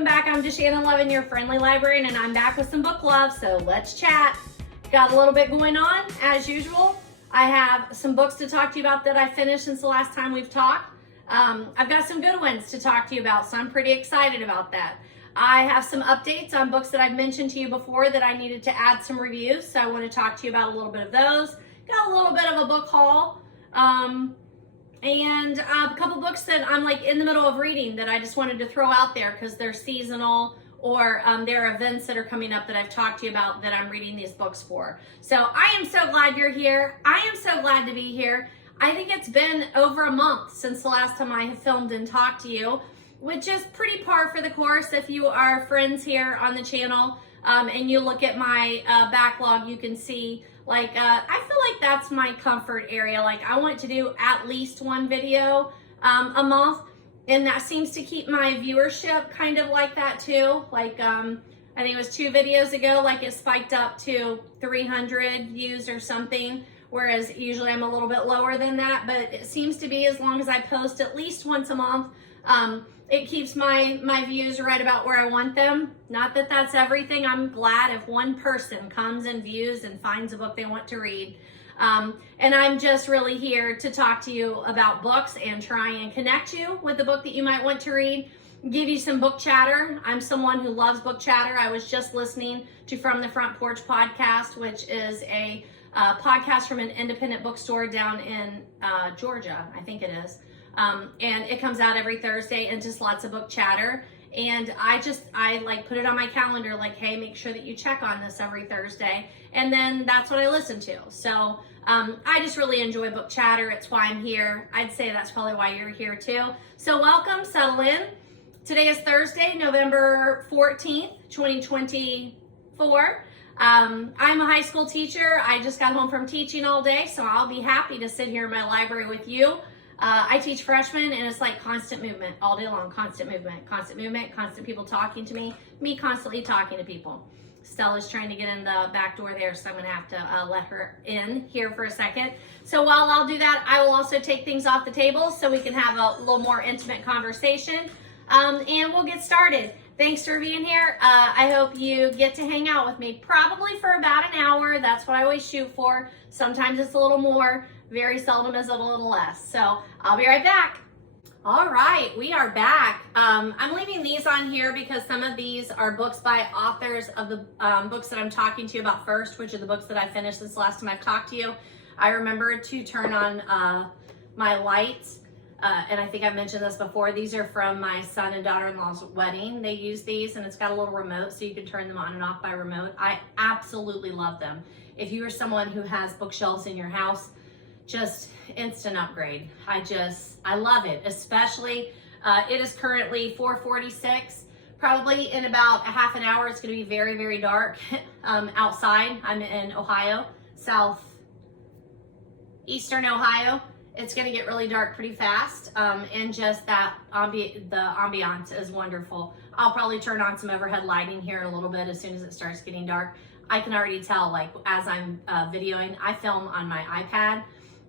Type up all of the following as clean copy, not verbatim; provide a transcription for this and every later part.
welcome back. I'm DaShannon Lovin, your friendly librarian, and I'm back with some book love, so let's chat. Got a little bit going on, as usual. I have some books to talk to you about that I finished since the last time we've talked. I've got some good ones to talk to you about, so I'm pretty excited about that. I have some updates on books that I've mentioned to you before that I needed to add some reviews, so I want to talk to you about a little bit of those. Got a little bit of a book haul. And a couple books that I'm like in the middle of reading that I just wanted to throw out there because they're seasonal or there are events that are coming up that I've talked to you about that I'm reading these books for. So I am so glad you're here. I am so glad to be here. I think it's been over a month since the last time I have filmed and talked to you, which is pretty par for the course. If you are friends here on the channel and you look at my backlog, you can see like, I feel like that's my comfort area. Like I want to do at least one video a month, and that seems to keep my viewership kind of like that too. Like, I think it was 2 videos ago, like it spiked up to 300 views or something, whereas usually I'm a little bit lower than that, but it seems to be as long as I post at least once a month, it keeps my views right about where I want them. Not that that's everything. I'm glad if one person comes and views and finds a book they want to read. And I'm just really here to talk to you about books and try and connect you with the book that you might want to read, give you some book chatter. I'm someone who loves book chatter. I was just listening to From the Front Porch podcast, which is a podcast from an independent bookstore down in Georgia, I think it is. And it comes out every Thursday and just lots of book chatter. And I like put it on my calendar, like, hey, make sure that you check on this every Thursday. And then that's what I listen to. So I just really enjoy book chatter. It's why I'm here. I'd say that's probably why you're here too. So welcome, settle in. Today is Thursday, November 14th, 2024. I'm a high school teacher. I just got home from teaching all day, so I'll be happy to sit here in my library with you. I teach freshmen, and it's like constant movement all day long, constant movement, constant people talking to me constantly talking to people. Stella's trying to get in the back door there, so I'm gonna have to let her in here for a second. So while I'll do that, I will also take things off the table so we can have a little more intimate conversation, and we'll get started. Thanks for being here. I hope you get to hang out with me probably for about an hour. That's what I always shoot for. Sometimes it's a little more. Very seldom is it a little less. So I'll be right back. All right, we are back. I'm leaving these on here because some of these are books by authors of the books that I'm talking to you about first, which are the books that I finished since the last time I've talked to you. I remember to turn on my lights, and I think I mentioned this before. These are from my son and daughter-in-law's wedding. They use these, and it's got a little remote so you can turn them on and off by remote. I absolutely love them. If you are someone who has bookshelves in your house, just instant upgrade. I love it, especially, it is currently 4:46. Probably in about a half an hour, it's gonna be very, very dark outside. I'm in Ohio, southeastern Ohio. It's gonna get really dark pretty fast, and just that the ambiance is wonderful. I'll probably turn on some overhead lighting here in a little bit as soon as it starts getting dark. I can already tell, like, as I'm videoing, I film on my iPad,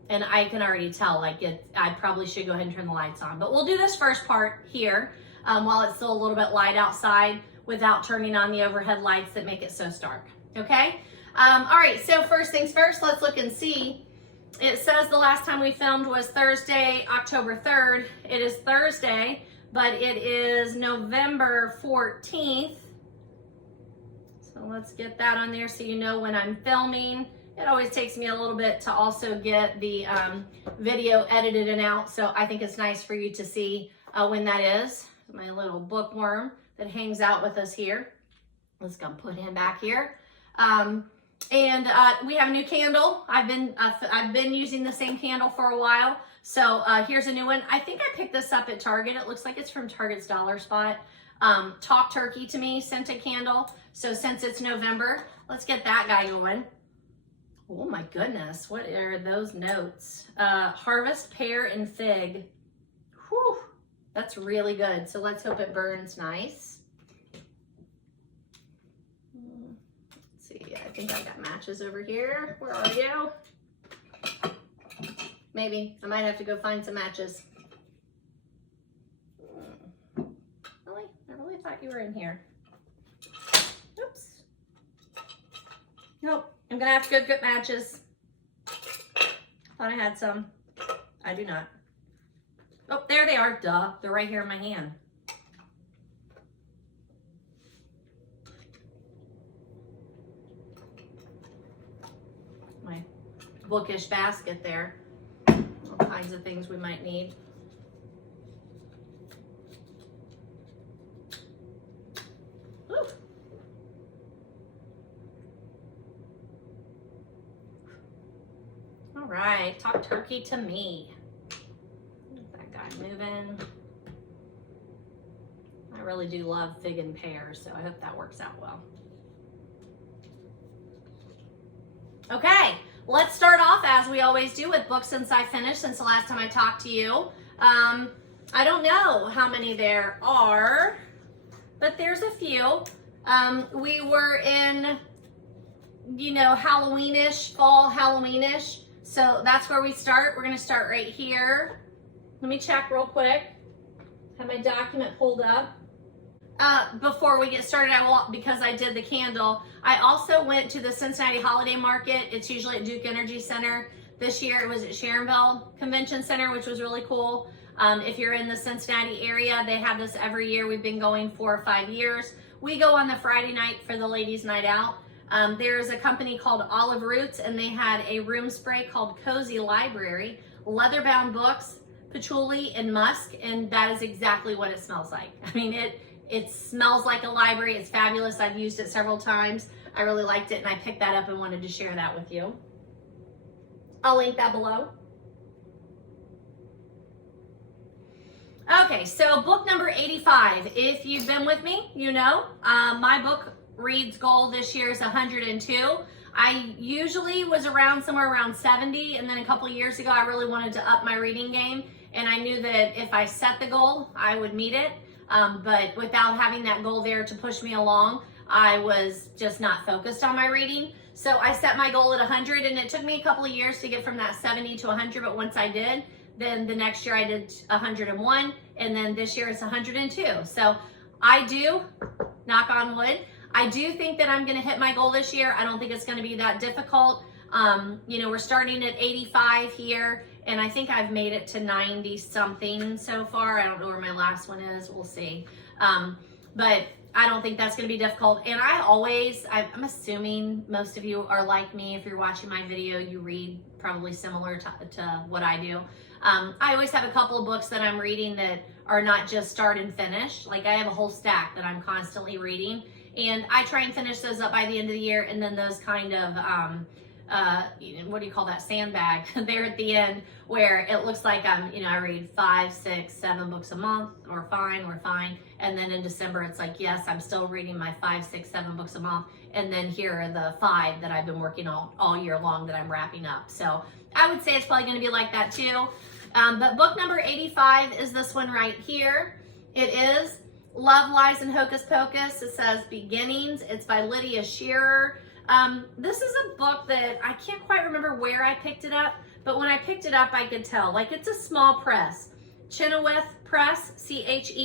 and I can already tell, like, I probably should go ahead and turn the lights on. But we'll do this first part here while it's still a little bit light outside without turning on the overhead lights that make it so stark, okay? All right, so first things first, let's look and see. It says the last time we filmed was Thursday, October 3rd. It is Thursday, but it is November 14th. So let's get that on there so you know when I'm filming. It always takes me a little bit to also get the video edited and out, so I think it's nice for you to see when that is. My little bookworm that hangs out with us here. Let's go put him back here. And we have a new candle. I've been using the same candle for a while, so here's a new one. I think I picked this up at Target. It looks like it's from Target's Dollar Spot. Talk Turkey to me scented candle. So since it's November, let's get that guy going. Oh my goodness, what are those notes? Harvest, pear, and fig. Whew, that's really good. So let's hope it burns nice. Let's see, I think I got matches over here. Where are you? Maybe, I might have to go find some matches. Really? I really I thought you were in here. Oops. Nope. I'm gonna have to go get matches. Thought I had some. I do not. Oh, there they are. Duh. They're right here in my hand. My bookish basket there. All kinds of things we might need. Ooh. All right, talk turkey to me. That guy moving. I really do love fig and pears, so I hope that works out well. Okay, let's start off as we always do with books since I finished, since the last time I talked to you. I don't know how many there are, but there's a few. We were in, you know, Halloweenish, fall Halloweenish. So that's where we start. We're gonna start right here. Let me check real quick. Have my document pulled up. Before we get started, I will, because I did the candle, I also went to the Cincinnati Holiday Market. It's usually at Duke Energy Center. This year it was at Sherrer Convention Center, which was really cool. If you're in the Cincinnati area, they have this every year. We've been going 4 or 5 years. We go on the Friday night for the ladies' night out. There's a company called Olive Roots, and they had a room spray called Cozy Library, leather-bound books, patchouli and musk, and that is exactly what it smells like. I mean, it smells like a library. It's fabulous. I've used it several times. I really liked it, and I picked that up and wanted to share that with you. I'll link that below. Okay, so book number 85. If you've been with me, you know, my book reads goal this year is 102. I usually was around somewhere around 70, and then a couple years ago I really wanted to up my reading game, and I knew that if I set the goal I would meet it, but without having that goal there to push me along, I was just not focused on my reading. So I set my goal at 100, and it took me a couple of years to get from that 70 to 100, but once I did, then the next year I did 101, and then this year it's 102. So I do, knock on wood, I do think that I'm gonna hit my goal this year. I don't think it's gonna be that difficult. You know, we're starting at 85 here, and I think I've made it to 90 something so far. I don't know where my last one is, we'll see. But I don't think that's gonna be difficult. And I'm assuming most of you are like me. If you're watching my video, you read probably similar to what I do. I always have a couple of books that I'm reading that are not just start and finish. Like I have a whole stack that I'm constantly reading, and I try and finish those up by the end of the year, and then those kind of, what do you call that, sandbag there at the end, where it looks like I read 5, 6, 7 books a month, we're fine. And then in December, it's like, yes, I'm still reading my 5, 6, 7 books a month. And then here are the 5 that I've been working on all year long that I'm wrapping up. So I would say it's probably gonna be like that too. But book number 85 is this one right here. It is Love, Lies, and Hocus Pocus. It says Beginnings. It's by Lydia Sherrer. This is a book that I can't quite remember where I picked it up, but when I picked it up, I could tell. Like, it's a small press. Chenoweth Press, Chenoweth,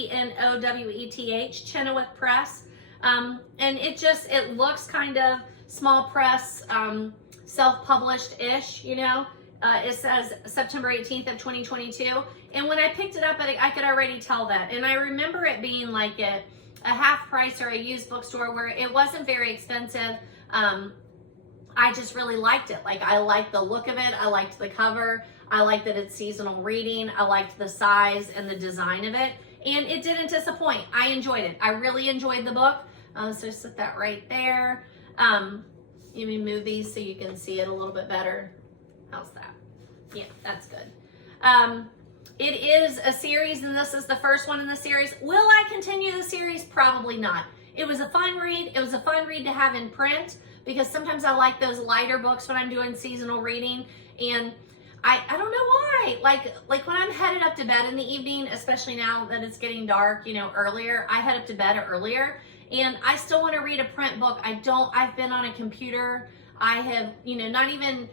Chenoweth Press. And it looks kind of small press, self-published-ish, you know. It says September 18th of 2022. And when I picked it up, I could already tell that. And I remember it being like at a half price or a used bookstore where it wasn't very expensive. I just really liked it. Like, I liked the look of it. I liked the cover. I liked that it's seasonal reading. I liked the size and the design of it. And it didn't disappoint. I enjoyed it. I really enjoyed the book. So set that right there. Let me move these so you can see it a little bit better. How's that? Yeah, that's good. It is a series, and this is the first one in the series. Will I continue the series? Probably not. It was a fun read. It was a fun read to have in print, because sometimes I like those lighter books when I'm doing seasonal reading, and I don't know why. Like when I'm headed up to bed in the evening, especially now that it's getting dark, you know, earlier, I head up to bed earlier, and I still want to read a print book. I've been on a computer. I have, you know, not even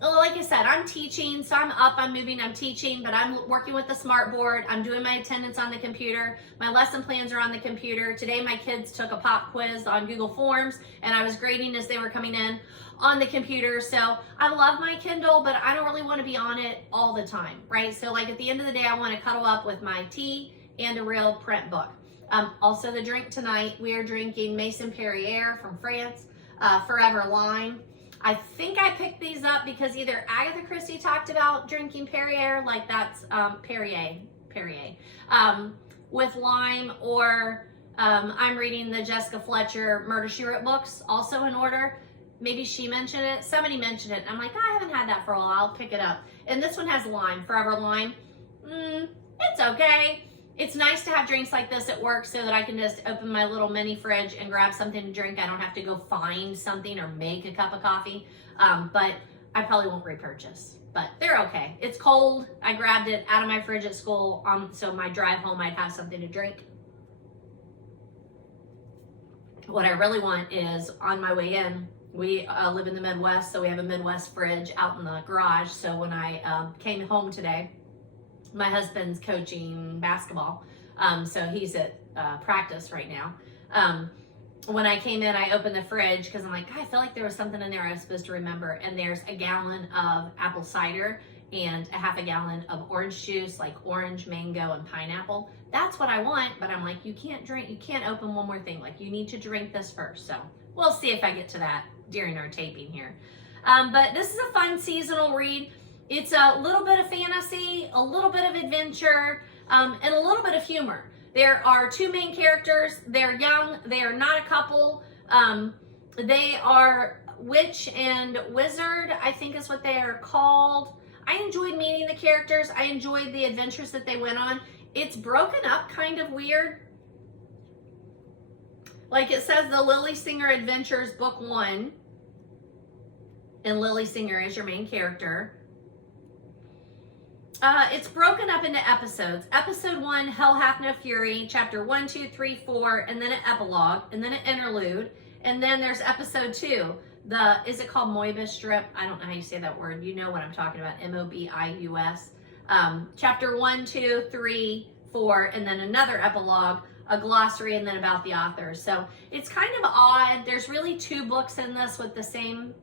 like I said, I'm teaching, so I'm up, I'm moving, I'm teaching, but I'm working with the smart board. I'm doing my attendance on the computer. My lesson plans are on the computer. Today, my kids took a pop quiz on Google Forms, and I was grading as they were coming in on the computer. So I love my Kindle, but I don't really want to be on it all the time, right? So like at the end of the day, I want to cuddle up with my tea and a real print book. Also the drink tonight, we are drinking Maison Perrier from France, Forever Lime. I think I picked these up because either Agatha Christie talked about drinking Perrier, like that's Perrier, with lime, or I'm reading the Jessica Fletcher Murder, She Wrote books, also in order. Maybe she mentioned it, somebody mentioned it. I'm like, I haven't had that for a while, I'll pick it up. And this one has lime, Forever Lime. It's okay. It's nice to have drinks like this at work so that I can just open my little mini fridge and grab something to drink. I don't have to go find something or make a cup of coffee. But I probably won't repurchase. But they're okay. It's cold. I grabbed it out of my fridge at school, so my drive home I'd have something to drink. What I really want is on my way in, we live in the Midwest, so we have a Midwest fridge out in the garage. So when I came home today, my husband's coaching basketball, so he's at practice right now. When I came in, I opened the fridge because I'm like, I feel like there was something in there I was supposed to remember. And there's a gallon of apple cider and a half a gallon of orange juice, like orange, mango, and pineapple. That's what I want, but I'm like, you can't open one more thing. Like, you need to drink this first. So we'll see if I get to that during our taping here. But this is a fun seasonal read. It's a little bit of fantasy, a little bit of adventure, and a little bit of humor. There are two main characters. They're young. They are not a couple. They are witch and wizard, I think is what they are called. I enjoyed meeting the characters. I enjoyed the adventures that they went on. It's broken up kind of weird. Like it says the Lily Singer Adventures Book 1. And Lily Singer is your main character. It's broken up into episodes. Episode 1, Hell Hath No Fury, chapter 1, 2, 3, 4, and then an epilogue, and then an interlude. And then there's episode 2. Is it called Moebius Strip? I don't know how you say that word. You know what I'm talking about, Mobius. Chapter 1, 2, 3, 4, and then another epilogue, a glossary, and then about the authors. So it's kind of odd. There's really 2 books in this with the same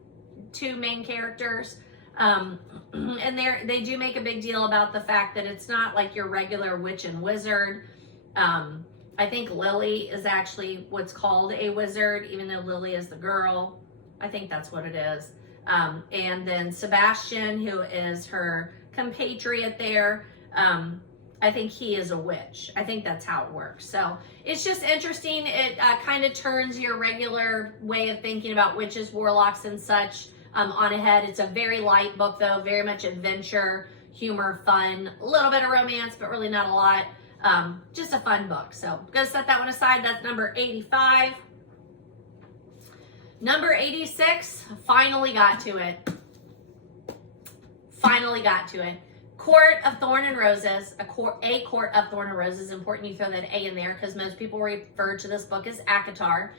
2 main characters. And they do make a big deal about the fact that it's not like your regular witch and wizard. I think Lily is actually what's called a wizard, even though Lily is the girl. I think that's what it is. And then Sebastian, who is her compatriot there, I think he is a witch. I think that's how it works. So it's just interesting. It kind of turns your regular way of thinking about witches, warlocks, and such on ahead. It's a very light book, though, very much adventure, humor, fun, a little bit of romance, but really not a lot. Just a fun book. So I'm going to set that one aside. That's number 85. Number 86, finally got to it. Finally got to it. Court of Thorn and Roses. A Court of Thorn and Roses. Important you throw that A in there because most people refer to this book as Agatha.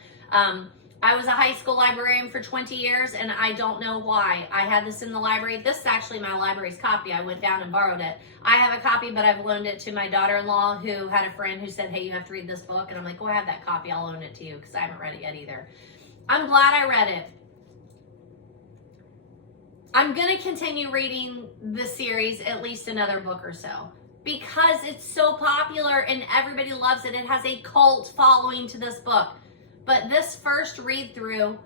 I was a high school librarian for 20 years, and I don't know why. I had this in the library. This is actually my library's copy. I went down and borrowed it. I have a copy, but I've loaned it to my daughter-in-law who had a friend who said, hey, you have to read this book. And I'm like, oh, I have that copy. I'll loan it to you because I haven't read it yet either. I'm glad I read it. I'm going to continue reading the series at least another book or so because it's so popular and everybody loves it. It has a cult following to this book. But this first read through,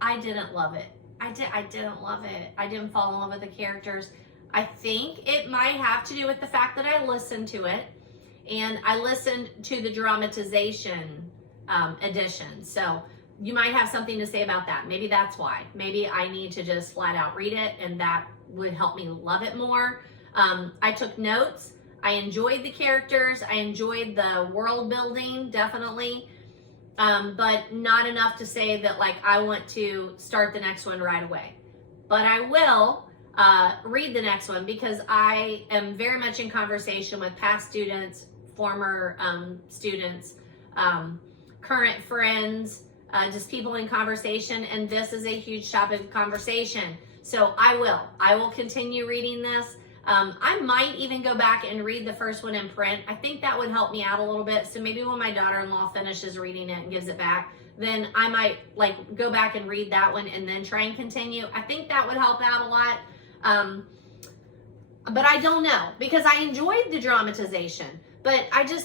I didn't love it. I didn't love it. I didn't fall in love with the characters. I think it might have to do with the fact that I listened to it and I listened to the dramatization edition. So you might have something to say about that. Maybe that's why. Maybe I need to just flat out read it and that would help me love it more. I took notes. I enjoyed the characters. I enjoyed the world building, definitely. But not enough to say that like I want to start the next one right away. But I will read the next one because I am very much in conversation with past students, former students, current friends, just people in conversation, and this is a huge topic of conversation. So I will continue reading this. I might even go back and read the first one in print. I think that would help me out a little bit. So maybe when my daughter-in-law finishes reading it and gives it back, then I might like go back and read that one and then try and continue. I think that would help out a lot. But I don't know, because I enjoyed the dramatization, but I think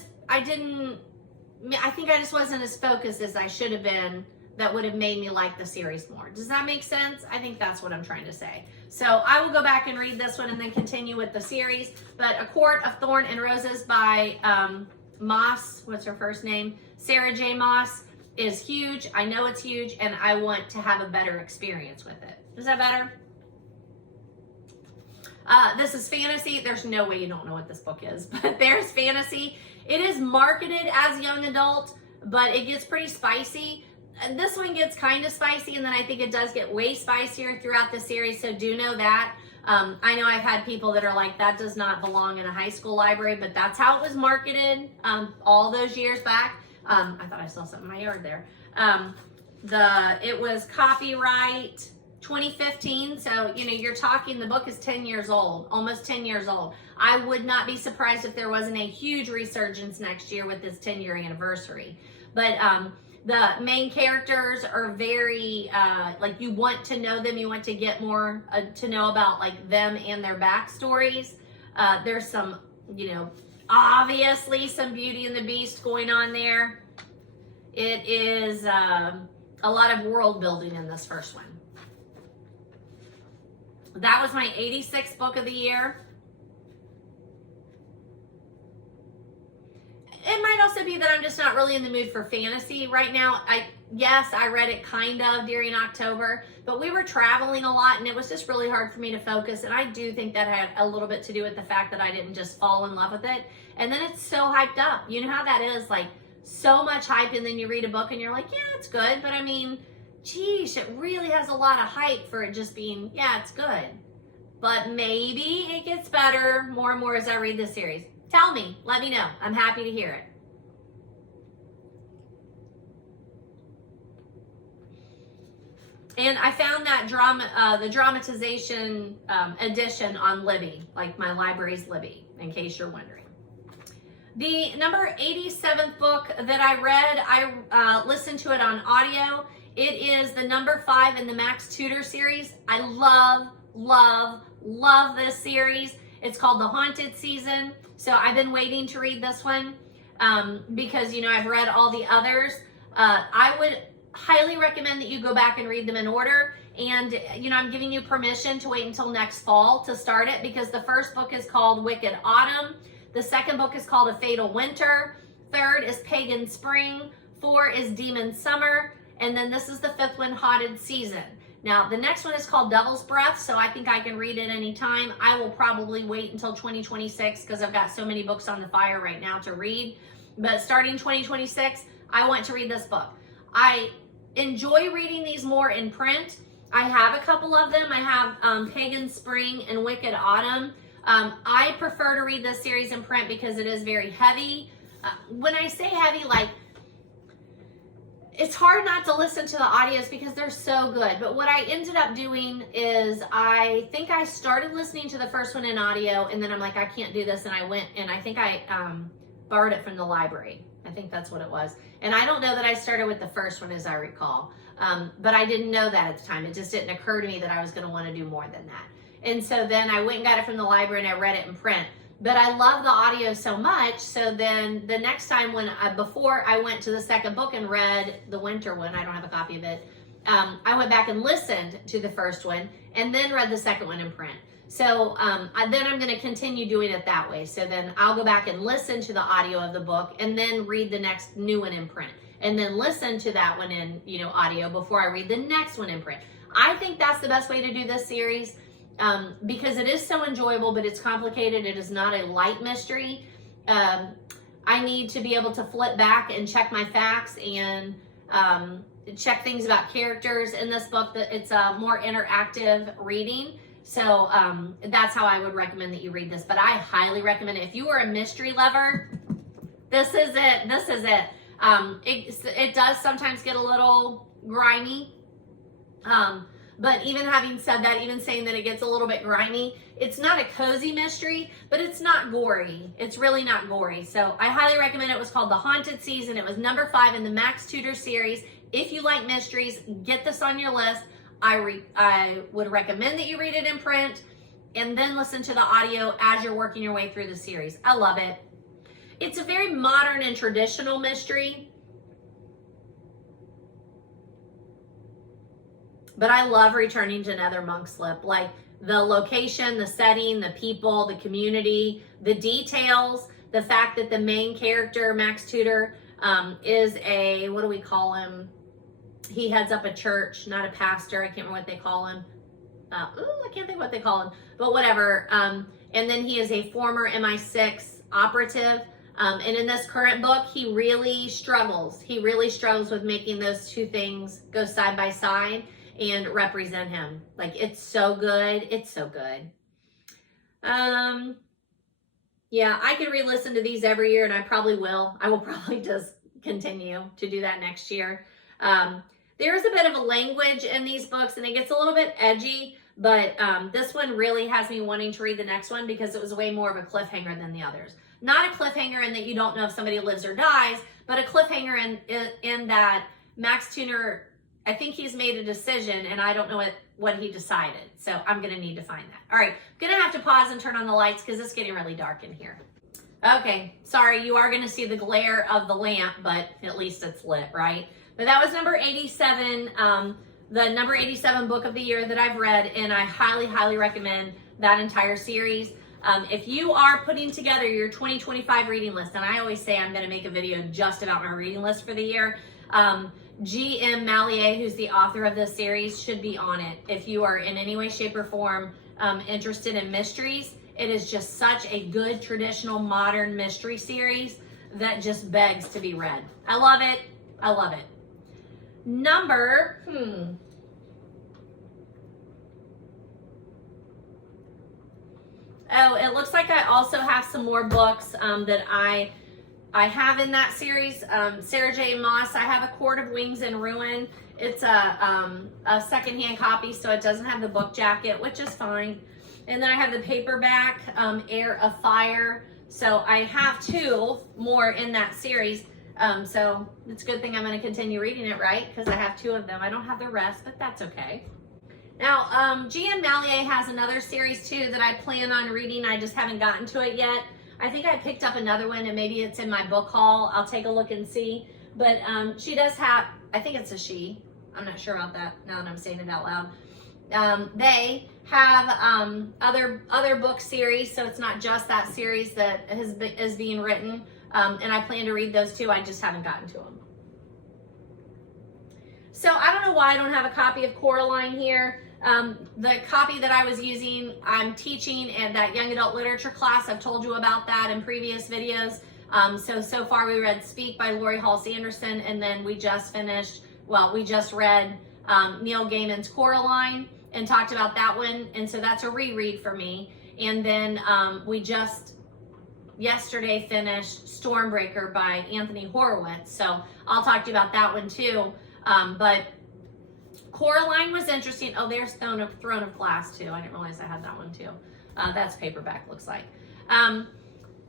I just wasn't as focused as I should have been. That would have made me like the series more. Does that make sense? I think that's what I'm trying to say. So I will go back and read this one and then continue with the series. But A Court of Thorn and Roses by Maas, what's her first name? Sarah J. Maas, is huge. I know it's huge, and I want to have a better experience with it. Is that better? This is fantasy. There's no way you don't know what this book is, but there's fantasy. It is marketed as young adult, but it gets pretty spicy. This one gets kind of spicy, and then I think it does get way spicier throughout the series, so do know that. I know I've had people that are like, that does not belong in a high school library, but that's how it was marketed all those years back. I thought I saw something in my yard there. It was copyright 2015, so you're talking, the book is 10 years old, almost 10 years old. I would not be surprised if there wasn't a huge resurgence next year with this 10-year anniversary. But the main characters are very, like, you want to know them, you want to get more to know about like them and their backstories. There's some, obviously some Beauty and the Beast going on there. It is a lot of world building in this first one. That was my 86th book of the year. It might also be that I'm just not really in the mood for fantasy right now. Yes, I read it kind of during October, but we were traveling a lot and it was just really hard for me to focus. And I do think that had a little bit to do with the fact that I didn't just fall in love with it. And then it's so hyped up. You know how that is, like so much hype, and then you read a book and you're like, yeah, it's good. But I mean, geez, it really has a lot of hype for it just being, yeah, it's good. But maybe it gets better more and more as I read this series. Tell me, let me know. I'm happy to hear it. And I found that the dramatization edition on Libby, like my library's Libby, in case you're wondering. The number 87th book that I read, I listened to it on audio. It is the number 5 in the Max Tudor series. I love this series. It's called The Haunted Season. So I've been waiting to read this one because, I've read all the others. I would highly recommend that you go back and read them in order. And, I'm giving you permission to wait until next fall to start it, because the first book is called Wicked Autumn. The second book is called A Fatal Winter. Third is Pagan Spring. 4 is Demon Summer. And then this is the 5th one, Haunted Season. Now, the next one is called Devil's Breath, so I think I can read it anytime. I will probably wait until 2026 because I've got so many books on the fire right now to read. But starting 2026, I want to read this book. I enjoy reading these more in print. I have a couple of them. I have Pagan Spring and Wicked Autumn. I prefer to read this series in print because it is very heavy. When I say heavy, like, it's hard not to listen to the audios because they're so good. But what I ended up doing is I think I started listening to the first one in audio, and then I'm like, I can't do this. And I went and I think I borrowed it from the library. I think that's what it was. And I don't know that I started with the first one, as I recall. But I didn't know that at the time. It just didn't occur to me that I was going to want to do more than that. And so then I went and got it from the library and I read it in print. But I love the audio so much. So then the next time before I went to the second book and read the winter one, I don't have a copy of it. I went back and listened to the first one and then read the second one in print. So then I'm going to continue doing it that way. So then I'll go back and listen to the audio of the book and then read the next new one in print, and then listen to that one in audio before I read the next one in print. I think that's the best way to do this series. Because it is so enjoyable, but it's complicated. It is not a light mystery. I need to be able to flip back and check my facts and check things about characters in this book. That it's a more interactive reading. So that's how I would recommend that you read this. But I highly recommend it. If you are a mystery lover, this is it. This is it. It does sometimes get a little grimy. But even having said that, even saying that it gets a little bit grimy, it's not a cozy mystery, but it's not gory. It's really not gory. So I highly recommend it. It was called The Haunted Season. It was number 5 in the Max Tudor series. If you like mysteries, get this on your list. I would recommend that you read it in print and then listen to the audio as you're working your way through the series. I love it. It's a very modern and traditional mystery, but I love returning to Nether Monk Slip. Like the location, the setting, the people, the community, the details, the fact that the main character, Max Tudor, is a, what do we call him? He heads up a church, not a pastor. I can't remember what they call him. I can't think what they call him, but whatever. And then he is a former MI6 operative. And in this current book, he really struggles. He really struggles with making those two things go side by side and represent him. Like, it's so good. It's so good. Yeah, I could re-listen to these every year, and I probably will. I will probably just continue to do that next year. There's a bit of a language in these books, and it gets a little bit edgy, but this one really has me wanting to read the next one because it was way more of a cliffhanger than the others. Not a cliffhanger in that you don't know if somebody lives or dies, but a cliffhanger in that Max Tudor, I think he's made a decision, and I don't know what he decided. So I'm going to need to find that. All right, I'm going to have to pause and turn on the lights because it's getting really dark in here. Okay, sorry, you are going to see the glare of the lamp, but at least it's lit, right? But that was number 87, the number 87 book of the year that I've read, and I highly, highly recommend that entire series. If you are putting together your 2025 reading list, and I always say I'm going to make a video just about my reading list for the year, G.M. Malliet, who's the author of this series, should be on it. If you are in any way, shape, or form interested in mysteries, it is just such a good traditional modern mystery series that just begs to be read. I love it. I love it. Number, Oh, it looks like I also have some more books that I have in that series. Sarah J. Maas, I have A Court of Wings and Ruin. It's a secondhand copy, so it doesn't have the book jacket, which is fine. And then I have the paperback, Heir of Fire. So I have 2 more in that series. So it's a good thing I'm going to continue reading it, right? Because I have 2 of them. I don't have the rest, but that's okay. Now, G.M. Malliet has another series too that I plan on reading. I just haven't gotten to it yet. I think I picked up another one and maybe it's in my book haul. I'll take a look and see. But she does have, I think it's a she. I'm not sure about that now that I'm saying it out loud. They have other book series, so it's not just that series that is being written. And I plan to read those too. I just haven't gotten to them. So I don't know why I don't have a copy of Coraline here. The copy that I was using, I'm teaching in that young adult literature class. I've told you about that in previous videos. So far we read Speak by Lori Halse Anderson, and then we just read Neil Gaiman's Coraline and talked about that one. And so that's a reread for me. And then we just yesterday finished Stormbreaker by Anthony Horowitz. So I'll talk to you about that one too. But Coraline was interesting. Oh, there's Throne of Glass too. I didn't realize I had that one too. That's paperback, looks like.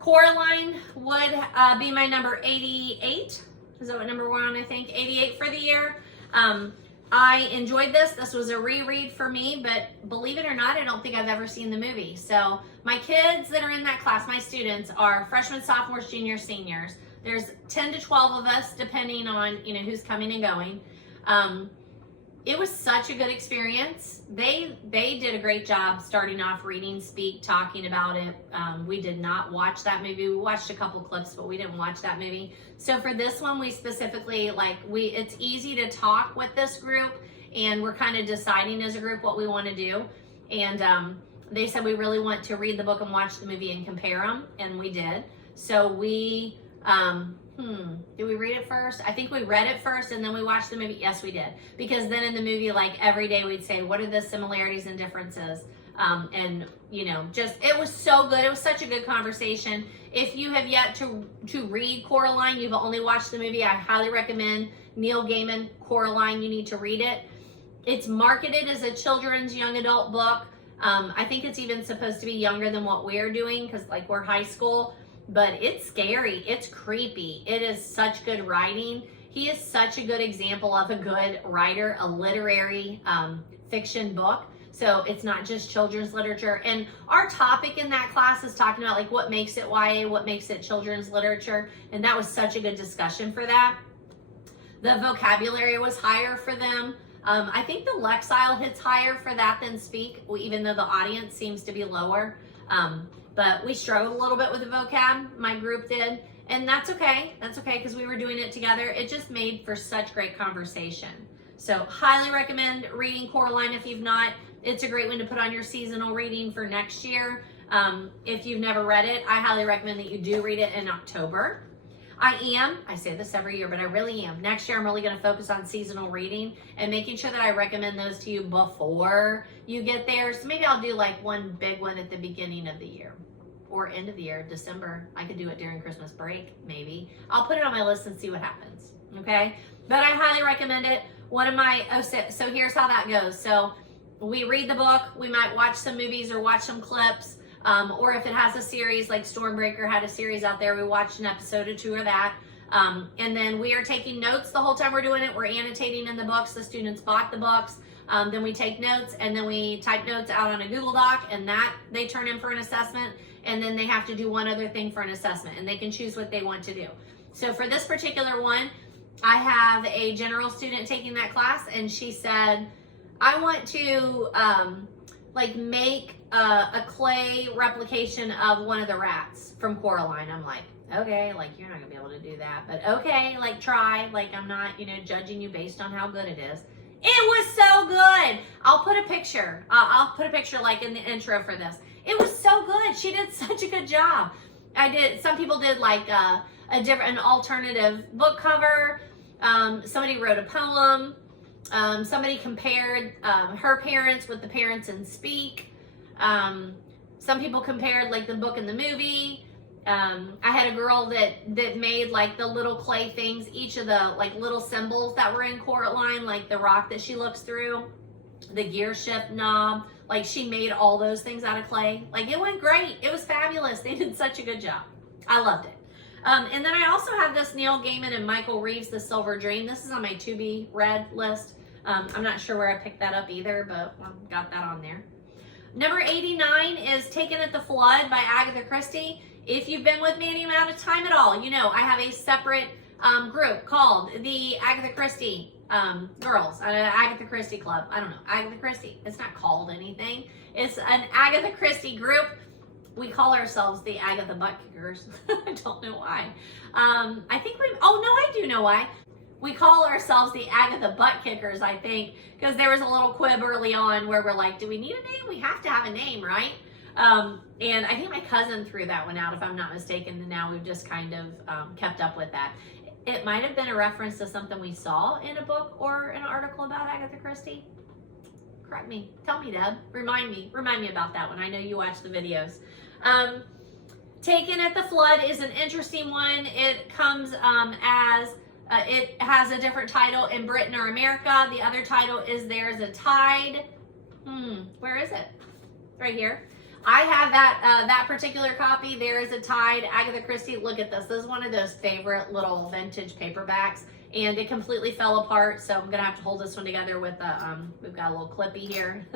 Coraline would be my number 88. Is that what number we're on, I think? 88 for the year. I enjoyed this. This was a reread for me, but believe it or not, I don't think I've ever seen the movie. So my kids that are in that class, my students, are freshmen, sophomores, juniors, seniors. There's 10 to 12 of us, depending on, who's coming and going. It was such a good experience. They did a great job starting off reading, Speak, talking about it. We did not watch that movie. We watched a couple clips, but we didn't watch that movie. So for this one, we specifically, it's easy to talk with this group, and we're kind of deciding as a group what we want to do. And they said we really want to read the book and watch the movie and compare them, and we did. So we, did we read it first? I think we read it first and then we watched the movie. Yes, we did. Because then in the movie, every day we'd say, what are the similarities and differences? It was so good. It was such a good conversation. If you have yet to read Coraline, you've only watched the movie, I highly recommend Neil Gaiman, Coraline. You need to read it. It's marketed as a children's young adult book. I think it's even supposed to be younger than what we're doing because like we're high school, but it's scary. It's creepy. It is such good writing. He is such a good example of a good writer, a literary fiction book. So it's not just children's literature. And our topic in that class is talking about like what makes it YA, what makes it children's literature. And that was such a good discussion for that. The vocabulary was higher for them. I think the Lexile hits higher for that than Speak, even though the audience seems to be lower. But we struggled a little bit with the vocab, my group did. And that's okay. That's okay because we were doing it together. It just made for such great conversation. So highly recommend reading Coraline if you've not. It's a great one to put on your seasonal reading for next year. If you've never read it, I highly recommend that you do read it in October. I say this every year, but I really am. Next year, I'm really going to focus on seasonal reading and making sure that I recommend those to you before you get there. So maybe I'll do like one big one at the beginning of the year or end of the year, December. I could do it during Christmas break, maybe. I'll put it on my list and see what happens, okay? But I highly recommend it. So here's how that goes. So we read the book, we might watch some movies or watch some clips. Or if it has a series, like Stormbreaker had a series out there, we watched an episode or two of that. And then we are taking notes the whole time we're doing it. We're annotating in the books. The students bought the books. Then we take notes and then we type notes out on a Google Doc and that they turn in for an assessment. And then they have to do one other thing for an assessment and they can choose what they want to do. So for this particular one, I have a general student taking that class and she said, I want to make a clay replication of one of the rats from Coraline. I'm like, okay, like you're not gonna be able to do that, but okay, like try. Like I'm not, judging you based on how good it is. It was so good. I'll put a picture. I'll put a picture like in the intro for this. It was so good. She did such a good job. Some people did like an alternative book cover. Somebody wrote a poem. Somebody compared her parents with the parents in Speak. Some people compared like the book and the movie. I had a girl that made like the little clay things, each of the like little symbols that were in Coraline, like the rock that she looks through, the gear shift knob, like she made all those things out of clay. Like it went great. It was fabulous. They did such a good job. I loved it. And then I also have this Neil Gaiman and Michael Reeves, The Silver Dream. This is on my to be read list. I'm not sure where I picked that up either, but I've got that on there. Number 89 is Taken at the Flood by Agatha Christie. If you've been with me any amount of time at all, you know I have a separate group called the Agatha Christie Girls, Agatha Christie Club. I don't know, Agatha Christie. It's not called anything. It's an Agatha Christie group. We call ourselves the Agatha Butt Kickers. I don't know why. I do know why. We call ourselves the Agatha Butt Kickers, I think, because there was a little quib early on where we're like, do we need a name? We have to have a name, right? And I think my cousin threw that one out, if I'm not mistaken, and now we've just kind of kept up with that. It might have been a reference to something we saw in a book or an article about Agatha Christie. Correct me. Tell me, Deb. Remind me about that one. I know you watch the videos. Taken at the Flood is an interesting one. It comes it has a different title in Britain or America. The other title is There's a Tide. Where is it? Right here. I have that particular copy. There is a Tide, Agatha Christie. Look at this. This is one of those favorite little vintage paperbacks, and it completely fell apart. So I'm gonna have to hold this one together with we've got a little clippy here,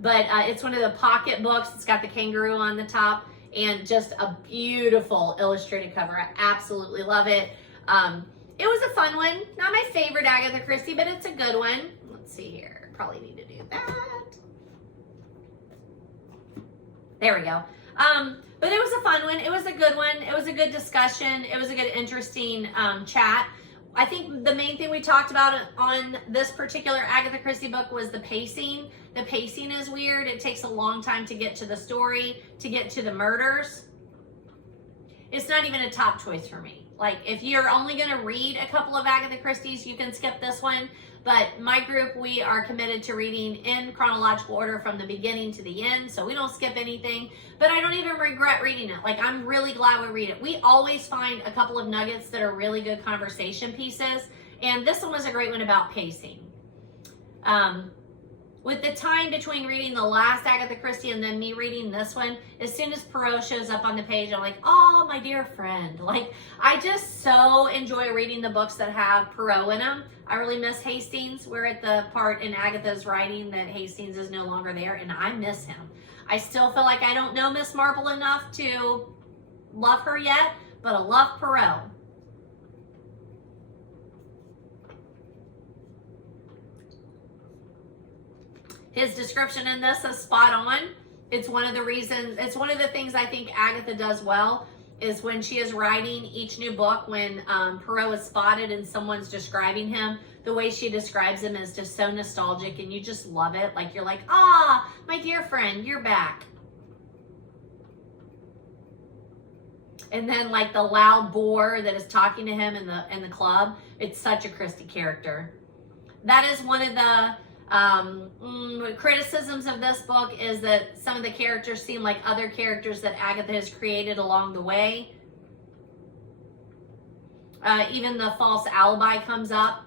but it's one of the pocket books. It's got the kangaroo on the top and just a beautiful illustrated cover. I absolutely love it. It was a fun one. Not my favorite Agatha Christie, but it's a good one. Let's see here. Probably need to do that. There we go. But it was a fun one. It was a good one. It was a good discussion. It was a good, interesting chat. I think the main thing we talked about on this particular Agatha Christie book was the pacing. The pacing is weird. It takes a long time to get to the story, to get to the murders. It's not even a top choice for me. Like, if you're only going to read a couple of Agatha Christie's, you can skip this one. But my group, we are committed to reading in chronological order from the beginning to the end, so we don't skip anything. But I don't even regret reading it. Like, I'm really glad we read it. We always find a couple of nuggets that are really good conversation pieces, and this one was a great one about pacing. with the time between reading the last Agatha Christie and then me reading this one, as soon as Poirot shows up on the page, I'm like, oh, my dear friend. Like, I just so enjoy reading the books that have Poirot in them. I really miss Hastings. We're at the part in Agatha's writing that Hastings is no longer there, and I miss him. I still feel like I don't know Miss Marple enough to love her yet, but I love Poirot. His description in this is spot on. It's one of the reasons, it's one of the things I think Agatha does well, is when she is writing each new book, when Poirot is spotted and someone's describing him, the way she describes him is just so nostalgic and you just love it. Like, you're like, ah, my dear friend, you're back. And then like the loud boar that is talking to him in the club, it's such a Christie character. That is one of the criticisms of this book, is that some of the characters seem like other characters that Agatha has created along the way. Even the false alibi comes up,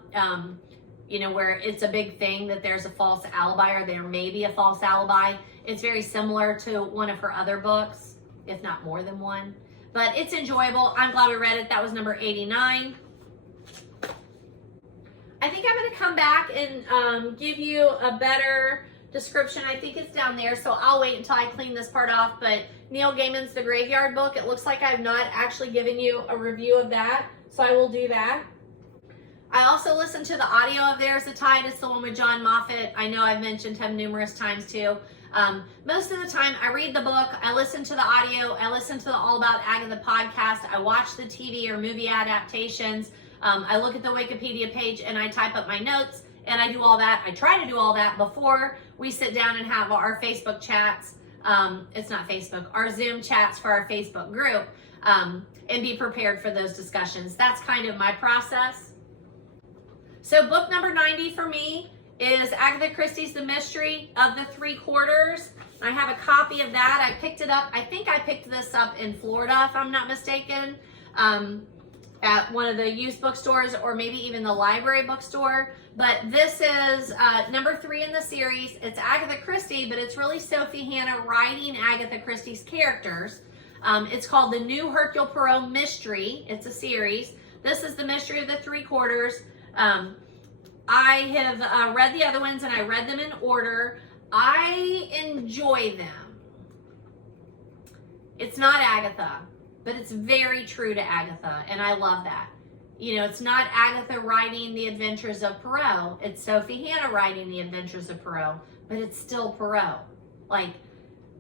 you know, where it's a big thing that there's a false alibi, or there may be a false alibi. It's very similar to one of her other books, if not more than one. But it's enjoyable. I'm glad we read it. That was number 89. I think I'm going to come back and give you a better description. I think it's down there, so I'll wait until I clean this part off. But Neil Gaiman's The Graveyard Book, it looks like I've not actually given you a review of that, so I will do that. I also listened to the audio of There's a Tide. It's the one with John Moffat. I know I've mentioned him numerous times too. Most of the time I read the book, I listen to the audio, I listen to the All About Agatha podcast, I watch the TV or movie adaptations. I look at the Wikipedia page and I type up my notes, and I do all that. I try to do all that before we sit down and have our Facebook chats. It's not Facebook, our Zoom chats for our Facebook group, and be prepared for those discussions. That's kind of my process. So book number 90 for me is Agatha Christie's The Mystery of the Three Quarters. I have a copy of that. I picked it up. I think I picked this up in Florida, if I'm not mistaken. At one of the used bookstores, or maybe even the library bookstore. But this is number 3 in the series. It's Agatha Christie, but it's really Sophie Hannah writing Agatha Christie's characters. It's called The New Hercule Poirot Mystery. It's a series. This is The Mystery of the Three Quarters. I have read the other ones, and I read them in order. I enjoy them. It's not Agatha, but it's very true to Agatha, and I love that. You know, it's not Agatha writing the adventures of Poirot. It's Sophie Hannah writing the adventures of Poirot, but it's still Poirot. Like,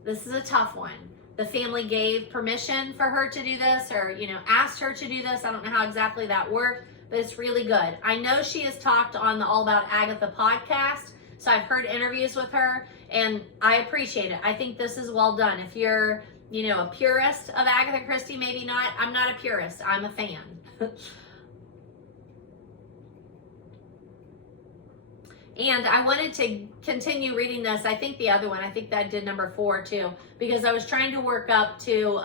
this is a tough one. The family gave permission for her to do this, or, you know, asked her to do this. I don't know how exactly that worked, but it's really good. I know she has talked on the All About Agatha podcast, so I've heard interviews with her, and I appreciate it. I think this is well done. If you're, you know, a purist of Agatha Christie, maybe not. I'm not a purist. I'm a fan. And I wanted to continue reading this. I think the other one, I think that I did number 4 too, because I was trying to work up to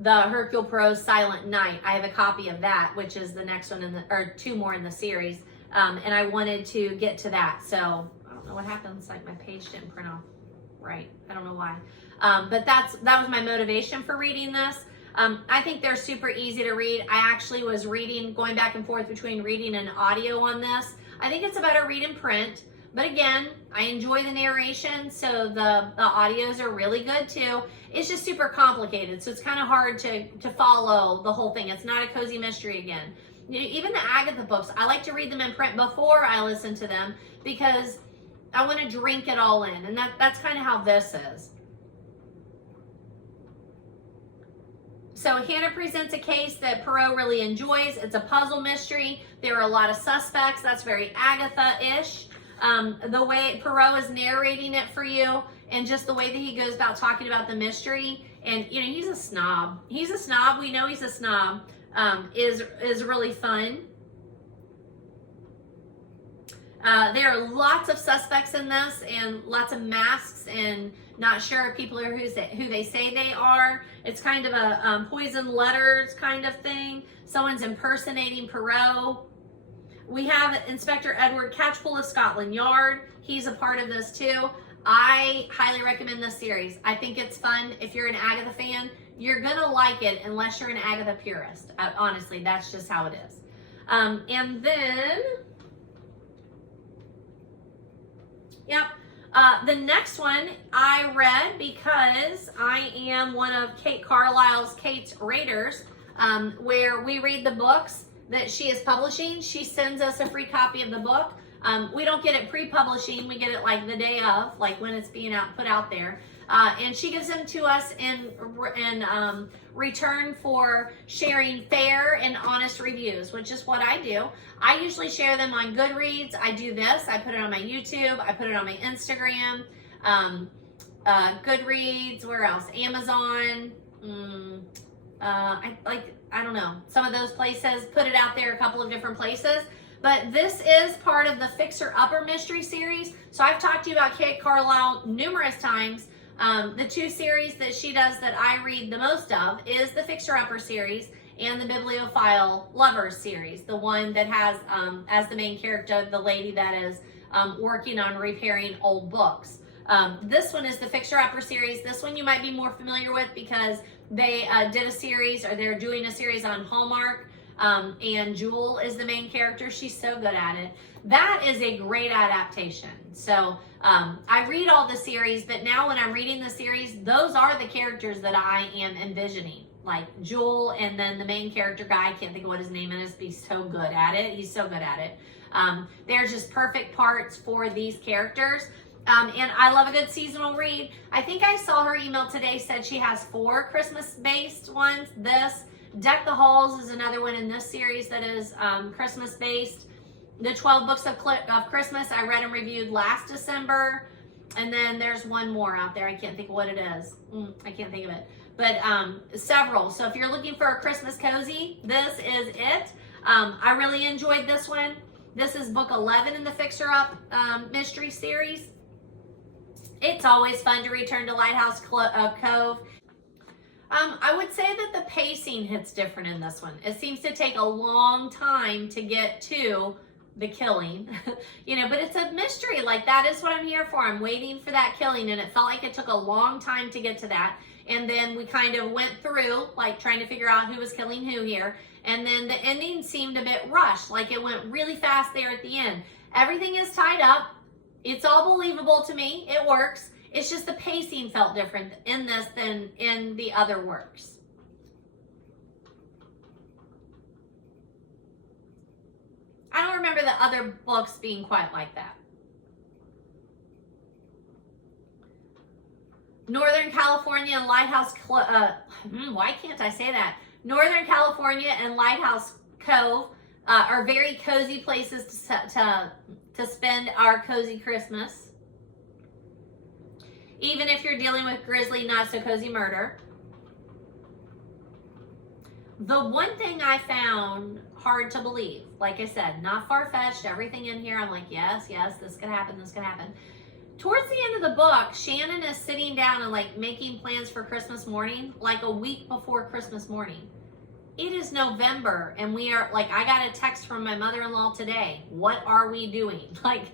the Hercule Poirot's Silent Night. I have a copy of that, which is the next one, or 2 more in the series. And I wanted to get to that. So I don't know what happens. Like, my page didn't print off right. I don't know why. But that was my motivation for reading this. I think they're super easy to read. I actually was going back and forth between reading and audio on this. I think it's a better read in print, but again, I enjoy the narration, so the audios are really good too. It's just super complicated, so it's kind of hard to follow the whole thing. It's not a cozy mystery again. Even the Agatha books, I like to read them in print before I listen to them, because I want to drink it all in, and that's kind of how this is. So Hannah presents a case that Poirot really enjoys. It's a puzzle mystery. There are a lot of suspects. That's very Agatha-ish. The way Poirot is narrating it for you, and just the way that he goes about talking about the mystery. And, you know, he's a snob. He's a snob. We know he's a snob. Is really fun. There are lots of suspects in this, and lots of masks, and not sure if people are who they say they are. It's kind of a poison letters kind of thing. Someone's impersonating Poirot. We have Inspector Edward Catchpole of Scotland Yard. He's a part of this too. I highly recommend this series. I think it's fun. If you're an Agatha fan, you're gonna like it unless you're an Agatha purist. Honestly, that's just how it is. And then, yep. The next one I read because I am one of Kate Carlisle's Kate's Raiders, where we read the books that she is publishing. She sends us a free copy of the book. We don't get it pre-publishing. We get it like the day of, like when it's being put out there. And she gives them to us in return for sharing fair and honest reviews, which is what I do. I usually share them on Goodreads. I do this. I put it on my YouTube. I put it on my Instagram. Goodreads. Where else? Amazon. I don't know. Some of those places put it out there. A couple of different places. But this is part of the Fixer Upper Mystery Series. So I've talked to you about Kate Carlisle numerous times. The two series that she does that I read the most of is the Fixer Upper series and the Bibliophile Lovers series. The one that has as the main character the lady that is working on repairing old books. This one is the Fixer Upper series. This one you might be more familiar with because they did a series, or they're doing a series on Hallmark. And Jewel is the main character. She's so good at it. That is a great adaptation. So I read all the series, but now when I'm reading the series, those are the characters that I am envisioning. Like Jewel, and then the main character guy, I can't think of what his name is, but he's so good at it. He's so good at it. They're just perfect parts for these characters. And I love a good seasonal read. I think I saw her email today, said she has 4 Christmas-based ones. This Deck the Halls is another one in this series that is Christmas-based. The 12 Books of Christmas, I read and reviewed last December. And then there's one more out there. I can't think of what it is. I can't think of it. But several. So if you're looking for a Christmas cozy, this is it. I really enjoyed this one. This is book 11 in the Fixer Up mystery series. It's always fun to return to Lighthouse Cove. I would say that the pacing hits different in this one. It seems to take a long time to get to the killing, you know, but it's a mystery. Like, that is what I'm here for. I'm waiting for that killing, and it felt like it took a long time to get to that. And then we kind of went through, like, trying to figure out who was killing who here. And then the ending seemed a bit rushed. Like, it went really fast there at the end. Everything is tied up. It's all believable to me. It works. It's just the pacing felt different in this than in the other works. I don't remember the other books being quite like that. Northern California and Lighthouse, why can't I say that? Northern California and Lighthouse Cove are very cozy places to spend our cozy Christmas. Even if you're dealing with grisly, not so cozy murder. The one thing I found hard to believe, like I said, not far-fetched, everything in here, I'm like, yes, this could happen, this could happen. Towards the end of the book, Shannon is sitting down and like making plans for Christmas morning, like a week before Christmas morning. It is November, and we are, like, I got a text from my mother-in-law today. What are we doing? Like,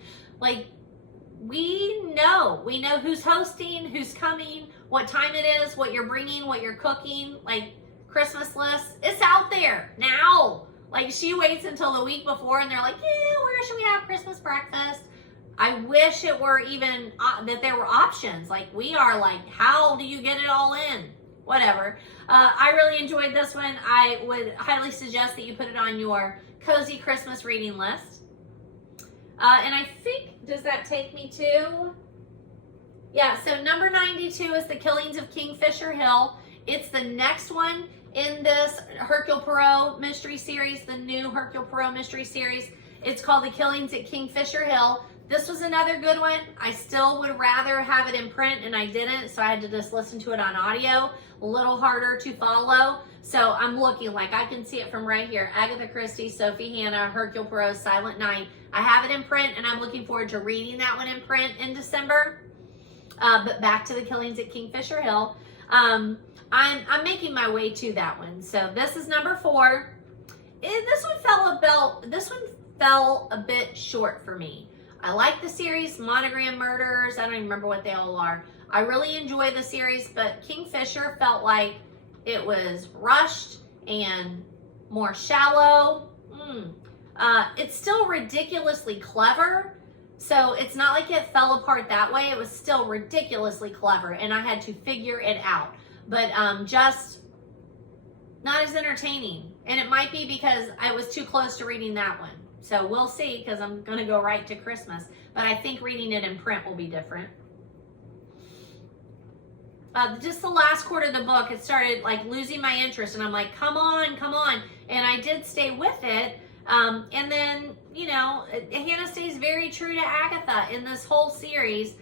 we know who's hosting, who's coming, what time it is, what you're bringing, what you're cooking, like Christmas lists. It's out there now. Like, she waits until the week before, and they're like, yeah, where should we have Christmas breakfast? I wish it were even, that there were options. Like, we are like, how do you get it all in? Whatever. I really enjoyed this one. I would highly suggest that you put it on your cozy Christmas reading list. And I think, does that take me to? Yeah, so number 92 is The Killings of Kingfisher Hill. It's the next one in this Hercule Poirot mystery series, the new Hercule Poirot mystery series. It's called The Killings at Kingfisher Hill. This was another good one. I still would rather have it in print, and I didn't, so I had to just listen to it on audio. A little harder to follow. So I'm looking, like, I can see it from right here. Agatha Christie, Sophie Hannah, Hercule Poirot, Silent Night. I have it in print, and I'm looking forward to reading that one in print in December. But back to The Killings at Kingfisher Hill. I'm making my way to that one. So this is number 4. This one fell a bit short for me. I like the series, Monogram Murders. I don't even remember what they all are. I really enjoy the series, but Kingfisher felt like it was rushed and more shallow. It's still ridiculously clever, so it's not like it fell apart that way. It was still ridiculously clever, and I had to figure it out. But just not as entertaining. And it might be because I was too close to reading that one. So we'll see, because I'm going to go right to Christmas. But I think reading it in print will be different. Just the last quarter of the book, it started like losing my interest. And I'm like, come on, come on. And I did stay with it. And then, you know, Hannah stays very true to Agatha in this whole series.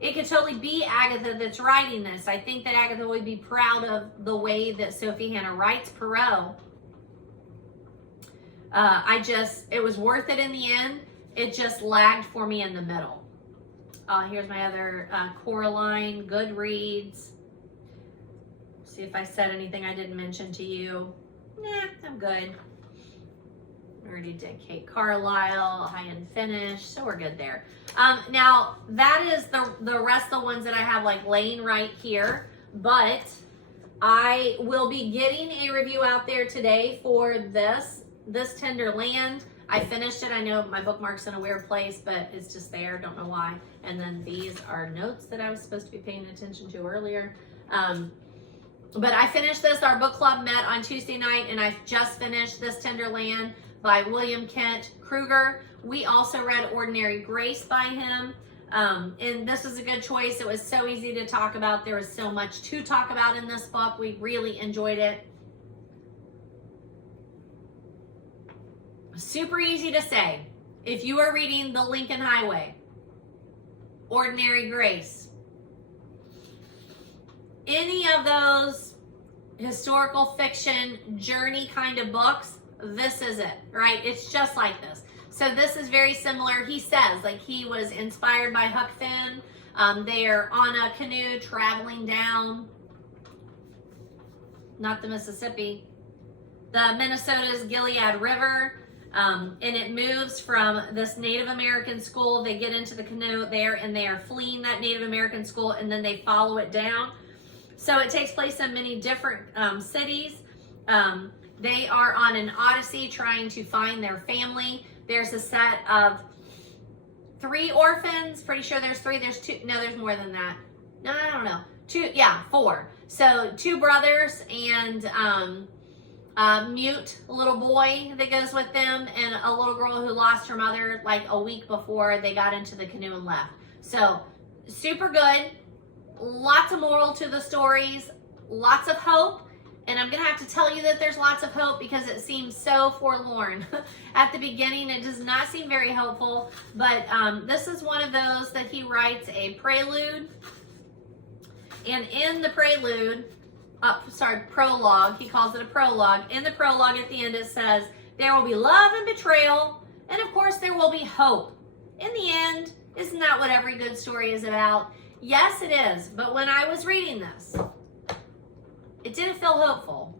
It could totally be Agatha that's writing this. I think that Agatha would be proud of the way that Sophie Hannah writes Poirot. It was worth it in the end. It just lagged for me in the middle. Here's my other Coraline, Goodreads. See if I said anything I didn't mention to you. Nah, I'm good. Already did Kate Carlisle, High and Finish, so we're good there. Now, that is the rest of the ones that I have like laying right here, but I will be getting a review out there today for this Tender Land. I finished it. I know my bookmark's in a weird place, but it's just there. Don't know why. And then these are notes that I was supposed to be paying attention to earlier. But I finished this. Our book club met on Tuesday night, and I've just finished this Tender Land by William Kent Kruger. We also read Ordinary Grace by him. And this was a good choice. It was so easy to talk about. There was so much to talk about in this book. We really enjoyed it. Super easy to say. If you are reading The Lincoln Highway, Ordinary Grace, any of those historical fiction journey kind of books, this is it, right? It's just like this. So this is very similar. He says, like, he was inspired by Huck Finn. They are on a canoe traveling down, not the Mississippi, the Minnesota's Gilead River. And it moves from this Native American school. They get into the canoe there, and they are fleeing that Native American school, and then they follow it down. So it takes place in many different cities. They are on an odyssey trying to find their family. There's a set of 3 orphans. Pretty sure there's 3. There's 2. No, there's more than that. No, I don't know. 2. Yeah, 4. So 2 brothers and mute little boy that goes with them, and a little girl who lost her mother like a week before they got into the canoe and left. So super good. Lots of moral to the stories. Lots of hope. And I'm going to have to tell you that there's lots of hope because it seems so forlorn. At the beginning, it does not seem very hopeful. But this is one of those that he writes a prelude. And in the prelude, prologue, he calls it a prologue. In the prologue at the end it says, there will be love and betrayal, and of course there will be hope. In the end, isn't that what every good story is about? Yes, it is. But when I was reading this, it didn't feel hopeful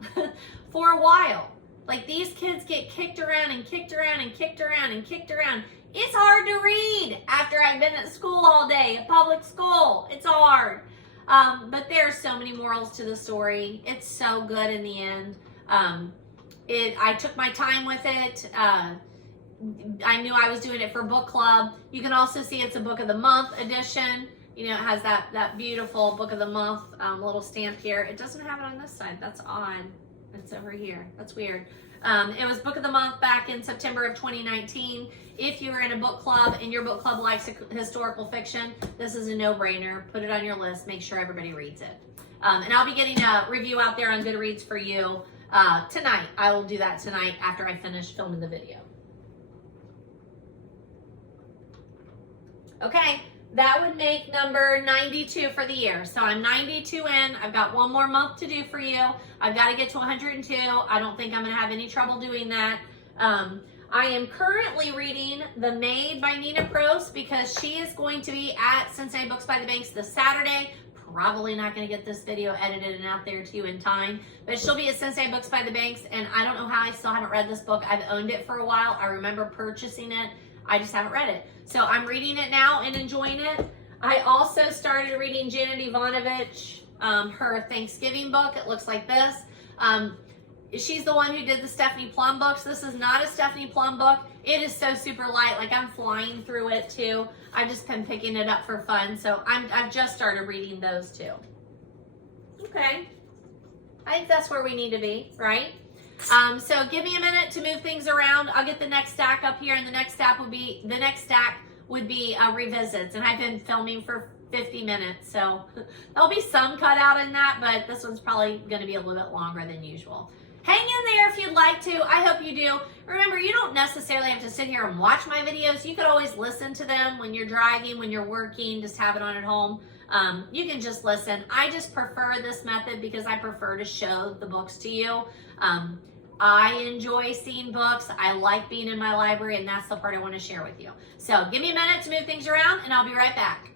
for a while. Like, these kids get kicked around and kicked around and kicked around and kicked around. It's hard to read after I've been at school all day, at public school. It's hard. But there are so many morals to the story. It's so good in the end. I took my time with it. I knew I was doing it for book club. You can also see it's a book of the month edition. You know, it has that beautiful book of the month little stamp here. It doesn't have it on this side. That's odd. It's over here. That's weird. It was book of the month back in September of 2019. If you're in a book club and your book club likes historical fiction, this is a no-brainer. Put it on your list. Make sure everybody reads it. And I'll be getting a review out there on Goodreads for you tonight. I will do that tonight after I finish filming the video. Okay. That would make number 92 for the year. So I'm 92 in. I've got one more month to do for you. I've got to get to 102. I don't think I'm going to have any trouble doing that. I am currently reading The Maid by Nina Prost because she is going to be at Cincinnati Books by the Banks this Saturday. probably not going to get this video edited and out there to you in time, but she'll be at Sensei Books by the Banks, and I don't know how I still haven't read this book. I've owned it for a while. I remember purchasing it. I just haven't read it. So I'm reading it now and enjoying it. I also started reading Janet Ivanovich, her Thanksgiving book. It looks like this. She's the one who did the Stephanie Plum books. This is not a Stephanie Plum book. It is so super light. Like, I'm flying through it too. I've just been picking it up for fun. So I've just started reading those too. Okay. I think that's where we need to be, right? So give me a minute to move things around. I'll get the next stack up here, and the next stack would be revisits. And I've been filming for 50 minutes, so there'll be some cut out in that, but this one's probably going to be a little bit longer than usual. Hang in there if you'd like to. I hope you do. Remember, you don't necessarily have to sit here and watch my videos. You could always listen to them when you're driving, when you're working, just have it on at home. You can just listen. I just prefer this method because I prefer to show the books to you. I enjoy seeing books. I like being in my library, and that's the part I want to share with you. So give me a minute to move things around, and I'll be right back.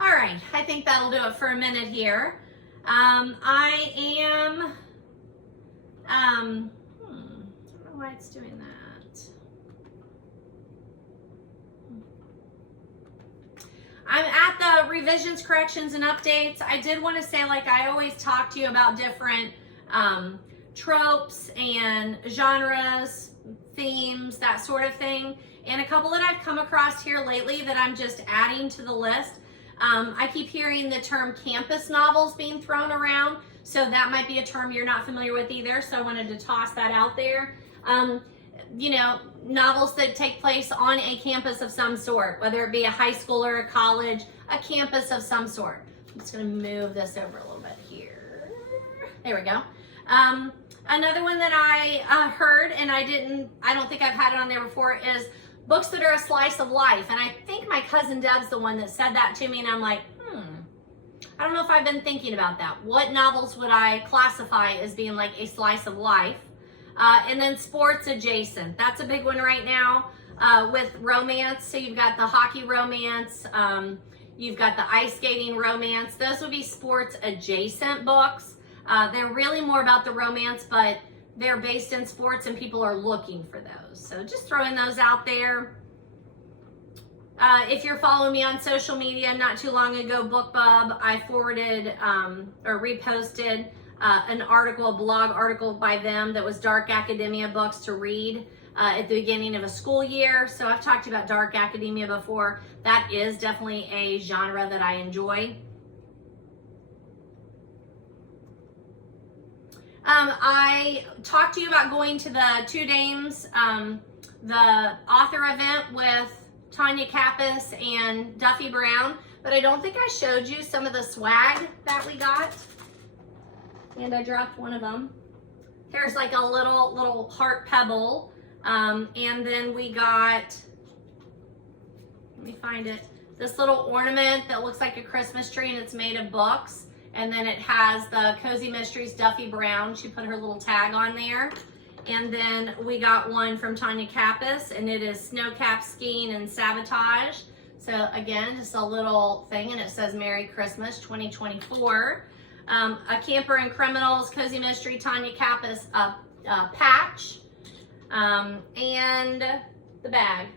All right, I think that'll do it for a minute here. I don't know why it's doing that. I'm at the revisions, corrections, and updates. I did want to say, like I always talk to you about different tropes and genres, themes, that sort of thing. And a couple that I've come across here lately that I'm just adding to the list. I keep hearing the term campus novels being thrown around, so that might be a term you're not familiar with either, so I wanted to toss that out there. You know, novels that take place on a campus of some sort, whether it be a high school or a college, a campus of some sort. I'm just going to move this over a little bit here. There we go. Another one that I heard, and I don't think I've had it on there before, is books that are a slice of life. And I think my cousin Deb's the one that said that to me, and I'm like, I don't know if I've been thinking about that. What novels would I classify as being like a slice of life? And then sports adjacent. That's a big one right now with romance. So you've got the hockey romance, you've got the ice skating romance. Those would be sports adjacent books. They're really more about the romance, but they're based in sports and people are looking for those. So just throwing those out there. If you're following me on social media, not too long ago, BookBub, I forwarded or reposted an article, a blog article by them that was dark academia books to read at the beginning of a school year. So I've talked about dark academia before. That is definitely a genre that I enjoy. I talked to you about going to the Two Dames, the author event with Tanya Kappas and Duffy Brown, but I don't think I showed you some of the swag that we got. And I dropped one of them. Here's like a little heart pebble. And then we got, let me find it, this little ornament that looks like a Christmas tree, and it's made of books. And then it has the Cozy Mysteries Duffy Brown. She put her little tag on there. And then we got one from Tanya Kappas, and it is Snowcap Skiing and Sabotage. So again, just a little thing, and it says Merry Christmas 2024. A Camper and Criminals Cozy Mystery Tanya Kappas patch, and the bag.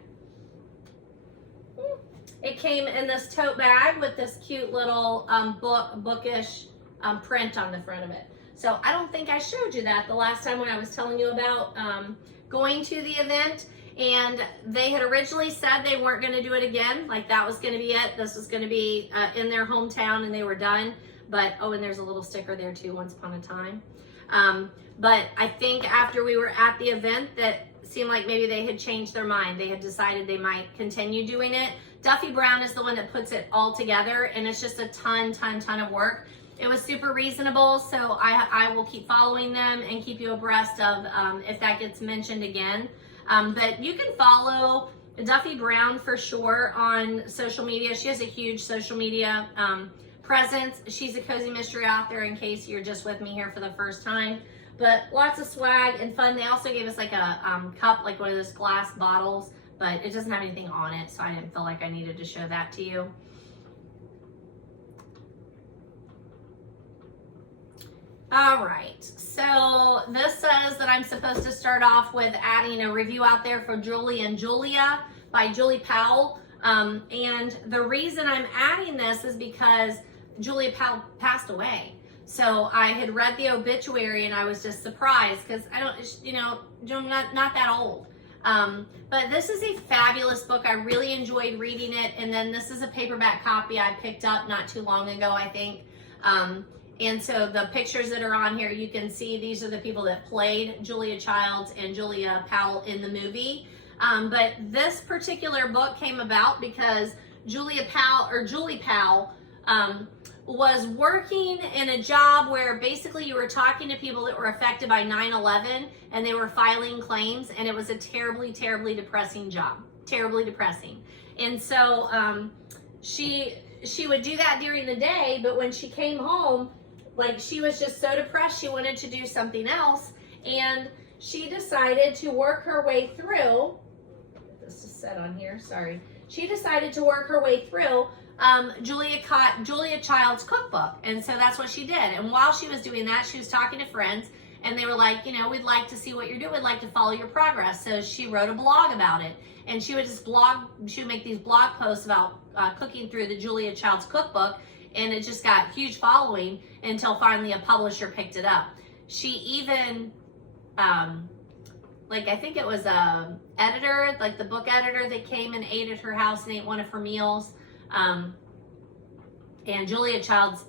It came in this tote bag with this cute little bookish print on the front of it. So I don't think I showed you that the last time when I was telling you about going to the event. And they had originally said they weren't going to do it again. Like that was going to be it. This was going to be in their hometown and they were done. But, oh, and there's a little sticker there too, Once Upon a Time. But I think after we were at the event, that seemed like maybe they had changed their mind. They had decided they might continue doing it. Duffy Brown is the one that puts it all together, and it's just a ton of work. It was super reasonable, so I will keep following them and keep you abreast of if that gets mentioned again. But you can follow Duffy Brown for sure on social media. She has a huge social media presence. She's a cozy mystery author, in case you're just with me here for the first time. But lots of swag and fun. They also gave us like a cup, like one of those glass bottles, but it doesn't have anything on it, so I didn't feel like I needed to show that to you. All right, so this says that I'm supposed to start off with adding a review out there for Julie and Julia by Julie Powell. And the reason I'm adding this is because Julia Powell passed away. So I had read the obituary and I was just surprised because I don't, you know, I'm not that old. But this is a fabulous book. I really enjoyed reading it. And then this is a paperback copy I picked up not too long ago, I think. And so the pictures that are on here, you can see these are the people that played Julia Childs and Julia Powell in the movie. But this particular book came about because Julie Powell was working in a job where basically you were talking to people that were affected by 9/11 and they were filing claims, and it was a terribly, terribly depressing job. Terribly depressing. And so she would do that during the day, but when she came home, like, she was just so depressed she wanted to do something else, and she decided to work her way through, this is set on here, sorry. She decided to work her way through Julia Child's cookbook, and so that's what she did. And while she was doing that, she was talking to friends, and they were like, you know, we'd like to see what you're doing, we'd like to follow your progress. So she wrote a blog about it, and she would make these blog posts about cooking through the Julia Child's cookbook, and it just got huge following until finally a publisher picked it up. She even, like, I think it was a editor, like the book editor that came and ate at her house and ate one of her meals. And Julia Childs,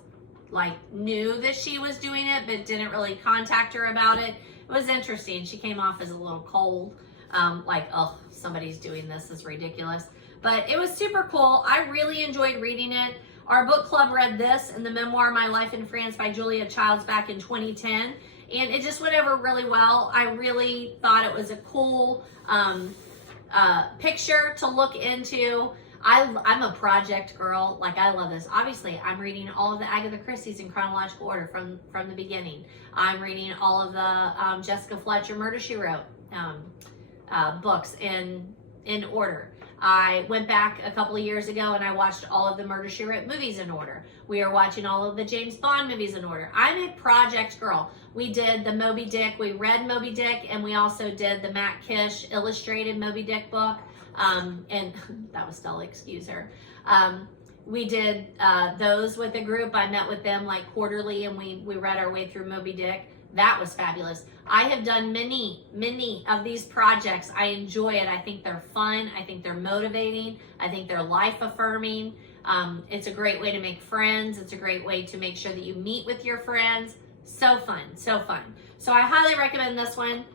like, knew that she was doing it, but didn't really contact her about it. It was interesting. She came off as a little cold, like, oh, somebody's doing this is ridiculous. But it was super cool. I really enjoyed reading it. Our book club read this and the memoir, My Life in France by Julia Childs, back in 2010. And it just went over really well. I really thought it was a cool picture to look into. I'm a project girl. Like, I love this. Obviously, I'm reading all of the Agatha Christie's in chronological order from the beginning. I'm reading all of the Jessica Fletcher Murder, She Wrote books in order. I went back a couple of years ago and I watched all of the Murder, She Wrote movies in order. We are watching all of the James Bond movies in order. I'm a project girl. We did the Moby Dick. We read Moby Dick, and we also did the Matt Kish illustrated Moby Dick book. And that was Stella, excuse her. We did those with a group. I met with them like quarterly, and we read our way through Moby Dick. That was fabulous. I have done many of these projects. I enjoy it. I think they're fun. I think they're motivating. I think they're life affirming. It's a great way to make friends. It's a great way to make sure that you meet with your friends. So fun, so fun. So I highly recommend this one.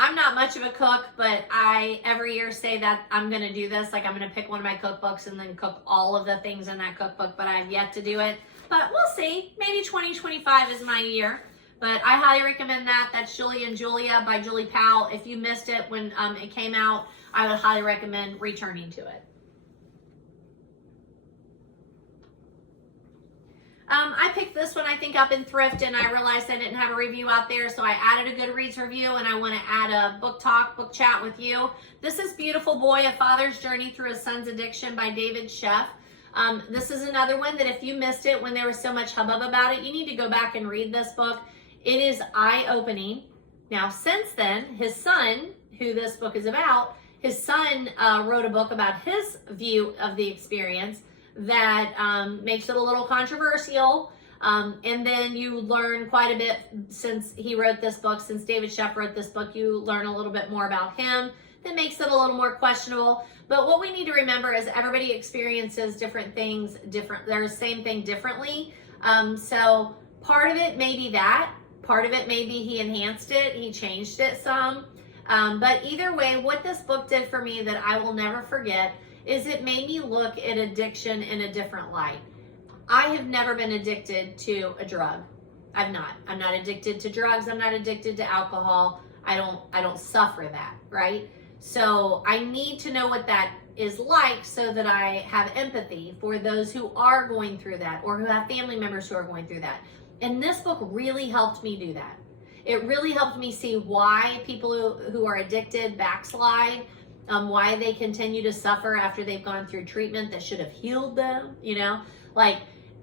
I'm not much of a cook, but I every year say that I'm going to do this. Like, I'm going to pick one of my cookbooks and then cook all of the things in that cookbook, but I've yet to do it. But we'll see. Maybe 2025 is my year. But I highly recommend that. That's Julie and Julia by Julie Powell. If you missed it when it came out, I would highly recommend returning to it. I picked this one, I think, up in Thrift, and I realized I didn't have a review out there, so I added a Goodreads review, and I want to add a book chat with you. This is Beautiful Boy, A Father's Journey Through His Son's Addiction by David Sheff. This is another one that if you missed it when there was so much hubbub about it, you need to go back and read this book. It is eye-opening. Now, since then, his son, who this book is about, his son wrote a book about his view of the experience that makes it a little controversial. And then you learn quite a bit since he wrote this book, since David Sheff wrote this book, you learn a little bit more about him that makes it a little more questionable. But what we need to remember is everybody experiences different things, they're the same thing differently. So part of it may be that, part of it may be he enhanced it, he changed it some. But either way, what this book did for me that I will never forget is it made me look at addiction in a different light. I have never been addicted to a drug. I'm not addicted to drugs. I'm not addicted to alcohol. I don't suffer that, right? So I need to know what that is like so that I have empathy for those who are going through that or who have family members who are going through that. And this book really helped me do that. It really helped me see why people who are addicted backslide. why they continue to suffer after they've gone through treatment that should have healed them, you know, like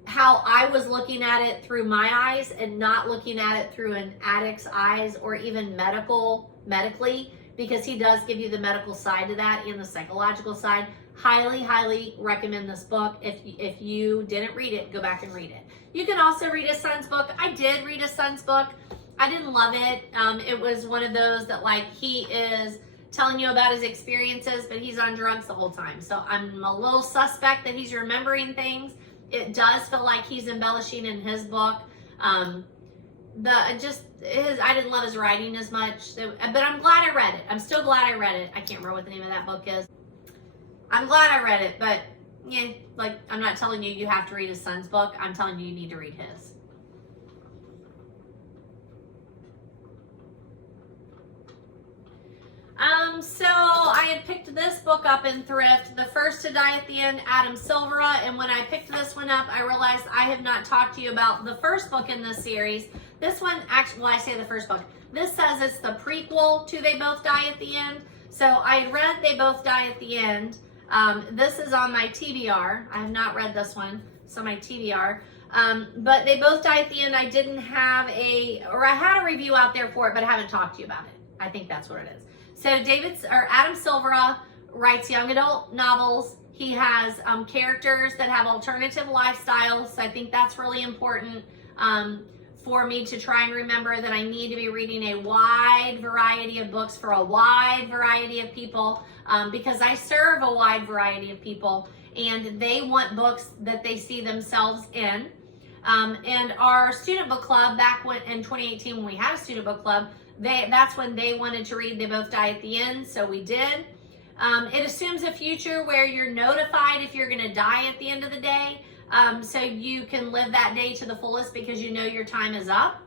how I was looking at it through my eyes and not looking at it through an addict's eyes, or even medically, because he does give you the medical side to that and the psychological side. Highly recommend this book. If you didn't read it, go back and read it. You can also read his son's book. I did read his son's book. I didn't love it. It was one of those that, like, he is telling you about his experiences, but he's on drugs the whole time. So I'm a little suspect that he's remembering things. It does feel like he's embellishing in his book. I didn't love his writing as much, but I'm glad I read it. I'm still glad I read it. I can't remember what the name of that book is. I'm glad I read it, but yeah, like, I'm not telling you you have to read his son's book. I'm telling you you need to read his. So I had picked this book up in Thrift, The First to Die at the End, Adam Silvera, and when I picked this one up, I realized I have not talked to you about the first book in this series. This one, actually, well, I say the first book. This says it's the prequel to They Both Die at the End. So I had read They Both Die at the End. This is on my TBR. I have not read this one. It's on my TBR. But They Both Die at the End, I didn't have I had a review out there for it, but I haven't talked to you about it. I think that's what it is. So Adam Silvera writes young adult novels. He has characters that have alternative lifestyles. So I think that's really important for me to try and remember that I need to be reading a wide variety of books for a wide variety of people, because I serve a wide variety of people and they want books that they see themselves in. And our student book club, back in 2018 when we had a student book club, that's when they wanted to read They Both Die at the End, so we did. It assumes a future where you're notified if you're going to die at the end of the day, so you can live that day to the fullest because you know your time is up.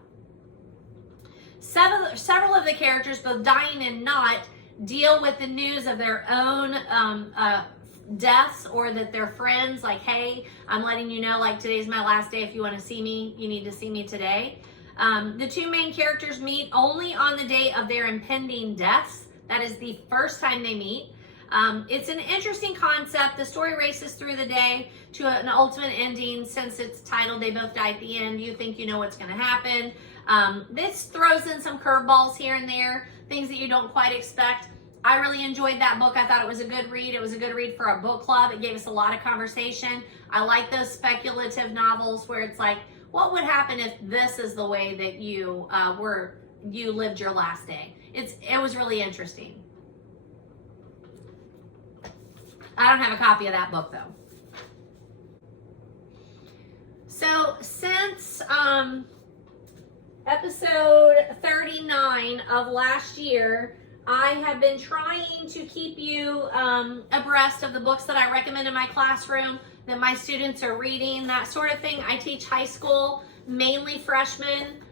Several of the characters, both dying and not, deal with the news of their own deaths, or that their friends, like, hey, I'm letting you know, like, today's my last day. If you want to see me, you need to see me today. The two main characters meet only on the day of their impending deaths. That is the first time they meet. It's an interesting concept. The story races through the day to an ultimate ending. Since it's titled They Both Die at the End, you think you know what's going to happen. This throws in some curveballs here and there, things that you don't quite expect. I really enjoyed that book. I thought it was a good read. It was a good read for a book club. It gave us a lot of conversation. I like those speculative novels where it's like, what would happen if this is the way that you lived your last day? It was really interesting. I don't have a copy of that book though. So since episode 39 of last year, I have been trying to keep you abreast of the books that I recommend in my classroom, that my students are reading, that sort of thing. I teach high school, mainly freshmen,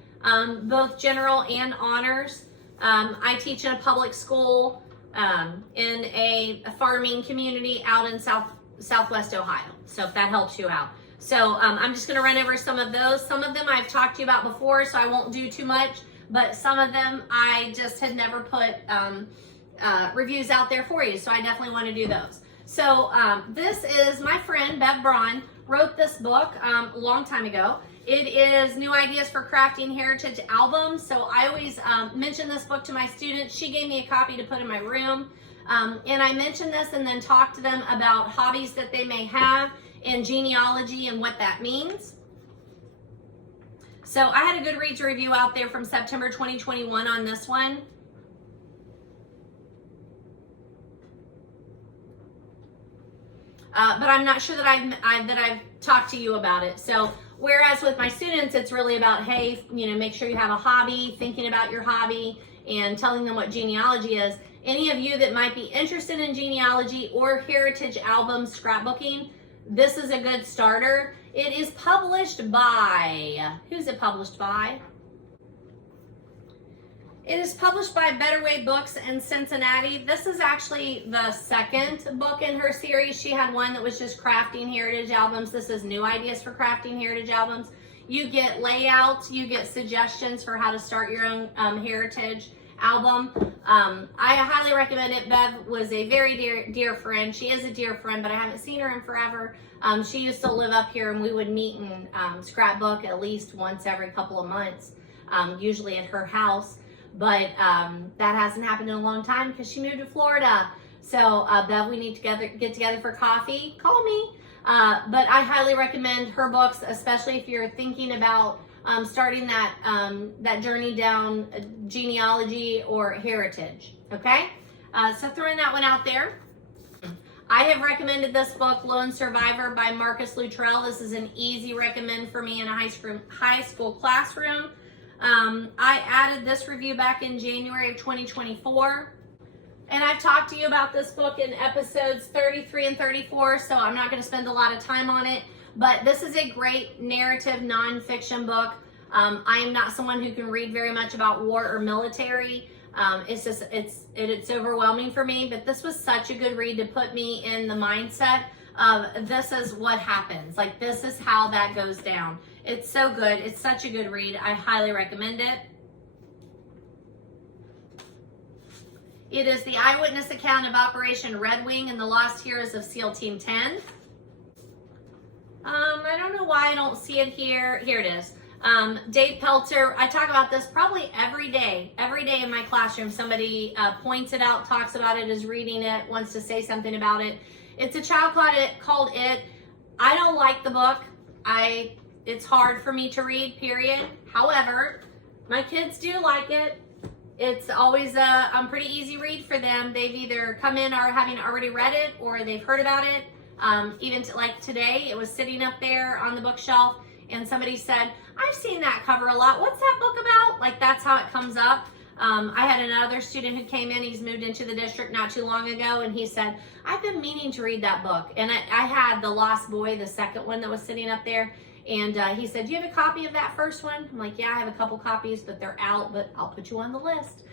both general and honors. I teach in a public school in a farming community out in Southwest Ohio. So if that helps you out. So I'm just going to run over some of those. Some of them I've talked to you about before, so I won't do too much. But some of them I just had never put reviews out there for you. So I definitely want to do those. So this is my friend Bev Braun wrote this book a long time ago. It is New Ideas for Crafting Heritage Albums. So I always mention this book to my students. She gave me a copy to put in my room. And I mention this and then talk to them about hobbies that they may have and genealogy and what that means. So I had a Goodreads review out there from September 2021 on this one. But I'm not sure that I've talked to you about it. So whereas with my students, it's really about, hey, make sure you have a hobby, thinking about your hobby, and telling them what genealogy is. Any of you that might be interested in genealogy or heritage album scrapbooking, this is a good starter. It is published by, who's it published by? It is published by Better Way Books in Cincinnati. This is actually the second book in her series. She had one that was just crafting heritage albums. This is New Ideas for Crafting Heritage Albums. You get layouts, you get suggestions for how to start your own heritage album. I highly recommend it. Bev was a very dear friend. She is a dear friend, but I haven't seen her in forever. She used to live up here, and we would meet and scrapbook at least once every couple of months, usually at her house. But that hasn't happened in a long time because she moved to Florida. So Bev, we need to get together for coffee. Call me. But I highly recommend her books, especially if you're thinking about starting that journey down genealogy or heritage. Okay, so throwing that one out there. I have recommended this book, Lone Survivor by Marcus Luttrell. This is an easy recommend for me in a high school classroom. I added this review back in January of 2024. And I've talked to you about this book in episodes 33 and 34, so I'm not going to spend a lot of time on it. But this is a great narrative nonfiction book. I am not someone who can read very much about war or military. It's overwhelming for me, but this was such a good read to put me in the mindset of this is what happens. Like, this is how that goes down. It's so good. It's such a good read. I highly recommend it. It is the eyewitness account of Operation Red Wing and the Lost Heroes of SEAL Team 10. I don't know why I don't see it here. Here it is. Dave Pelzer. I talk about this probably every day. Every day in my classroom, somebody points it out, talks about it, is reading it, wants to say something about it. It's a child called It. I don't like the book. It's hard for me to read, period. However, my kids do like it. It's always a pretty easy read for them. They've either come in or having already read it, or they've heard about it. Even like today, it was sitting up there on the bookshelf, and somebody said, I've seen that cover a lot. What's that book about? Like, that's how it comes up. I had another student who came in. He's moved into the district not too long ago, and he said, I've been meaning to read that book. And I had The Lost Boy, the second one that was sitting up there. And he said, do you have a copy of that first one? I'm like, yeah, I have a couple copies, but they're out, but I'll put you on the list.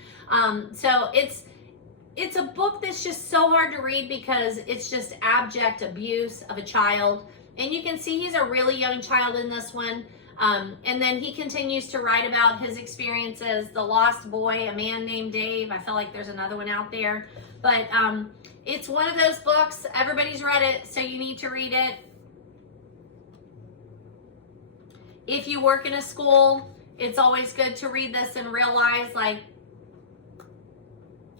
So it's a book that's just so hard to read because it's just abject abuse of a child. And you can see he's a really young child in this one. And then he continues to write about his experiences, The Lost Boy, A Man Named Dave. I feel like there's another one out there. But it's one of those books. Everybody's read it, so you need to read it. If you work in a school, it's always good to read this and realize, like,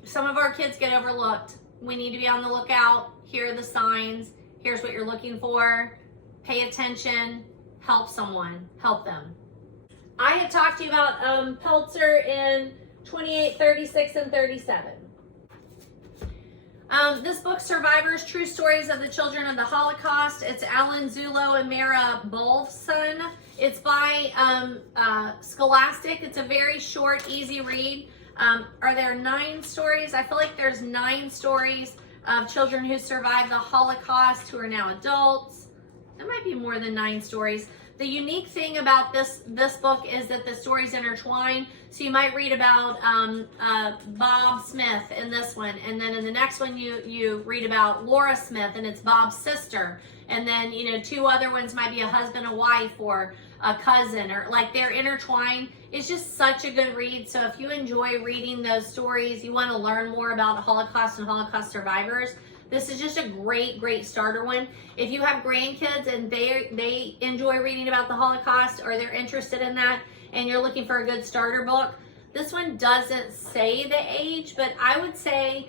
some of our kids get overlooked. We need to be on the lookout. Here are the signs. Here's what you're looking for. Pay attention. Help someone. Help them. I had talked to you about Pelzer in 28, 36, and 37. This book, Survivors, True Stories of the Children of the Holocaust. It's Alan Zulo and Mara Bolfson. It's by Scholastic. It's a very short, easy read. Are there 9 stories? I feel like there's 9 stories of children who survived the Holocaust who are now adults. There might be more than 9 stories. The unique thing about this book is that the stories intertwine. So you might read about Bob Smith in this one, and then in the next one you read about Laura Smith, and it's Bob's sister. And then, 2 other ones might be a husband and wife or a cousin, or like they're intertwined. It's just such a good read. So if you enjoy reading those stories, you want to learn more about the Holocaust and Holocaust survivors, this is just a great starter one. If you have grandkids and they enjoy reading about the Holocaust, or they're interested in that, and you're looking for a good starter book, this one doesn't say the age, but I would say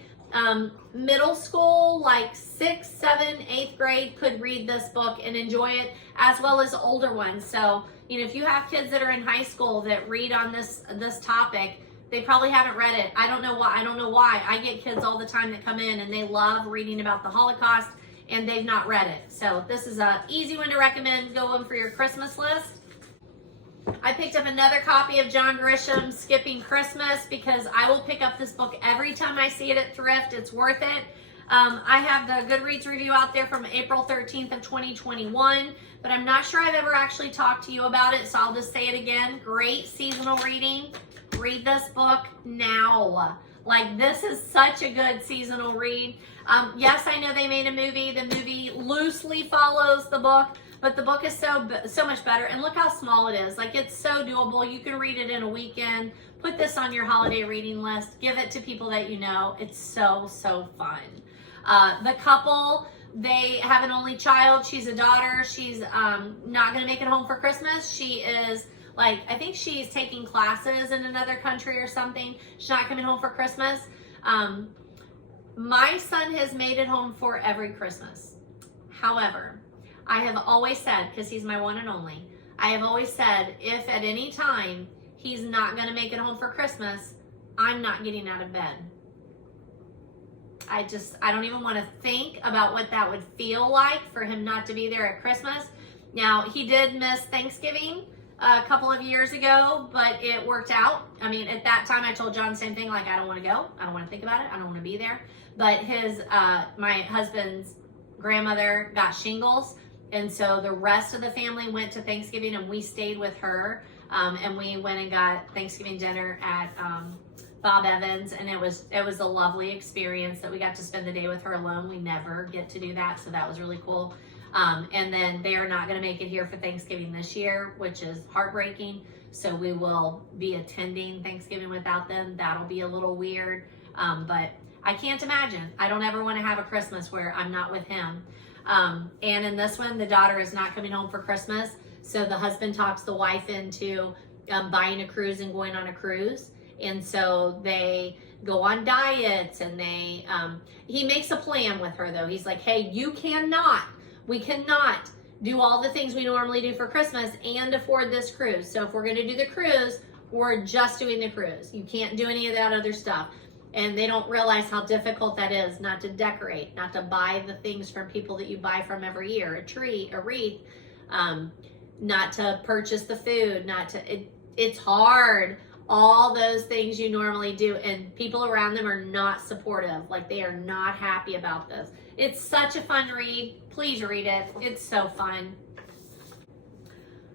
middle school, like 6th, 7th, 8th grade could read this book and enjoy it, as well as older ones. So, if you have kids that are in high school that read on this topic, they probably haven't read it. I don't know why. I get kids all the time that come in and they love reading about the Holocaust and they've not read it. So this is an easy one to recommend. Go on for your Christmas list. I picked up another copy of John Grisham's Skipping Christmas because I will pick up this book every time I see it at Thrift. It's worth it. I have the Goodreads review out there from April 13th of 2021, but I'm not sure I've ever actually talked to you about it, so I'll just say it again. Great seasonal reading. Read this book now. Like, this is such a good seasonal read. Yes, I know they made a movie. The movie loosely follows the book, but the book is so much better. And look how small it is. Like, it's so doable. You can read it in a weekend, put this on your holiday reading list. Give it to people that you know. It's so, so fun. The couple, they have an only child. She's a daughter. She's not going to make it home for Christmas. She is like, I think she's taking classes in another country or something. She's not coming home for Christmas. My son has made it home for every Christmas. However, I have always said, because he's my one and only, I have always said, if at any time he's not going to make it home for Christmas, I'm not getting out of bed. I don't even want to think about what that would feel like for him not to be there at Christmas. Now, he did miss Thanksgiving a couple of years ago, but it worked out. I mean, at that time, I told John the same thing, like, I don't want to go. I don't want to think about it. I don't want to be there. But my husband's grandmother got shingles, and so the rest of the family went to Thanksgiving, and we stayed with her, and we went and got Thanksgiving dinner at Bob Evans, and it was a lovely experience that we got to spend the day with her alone. We never get to do that, so that was really cool. And then they are not going to make it here for Thanksgiving this year, which is heartbreaking. So we will be attending Thanksgiving without them. That'll be a little weird, but I can't imagine. I don't ever want to have a Christmas where I'm not with him. And in this one, the daughter is not coming home for Christmas. So the husband talks the wife into buying a cruise and going on a cruise. And so they go on diets, and he makes a plan with her though. He's like, hey, we cannot do all the things we normally do for Christmas and afford this cruise. So if we're going to do the cruise, we're just doing the cruise. You can't do any of that other stuff. And they don't realize how difficult that is, not to decorate, not to buy the things from people that you buy from every year, a tree, a wreath, not to purchase the food, it's hard. All those things you normally do, and people around them are not supportive. Like, they are not happy about this. It's such a fun read. Please read it. It's so fun.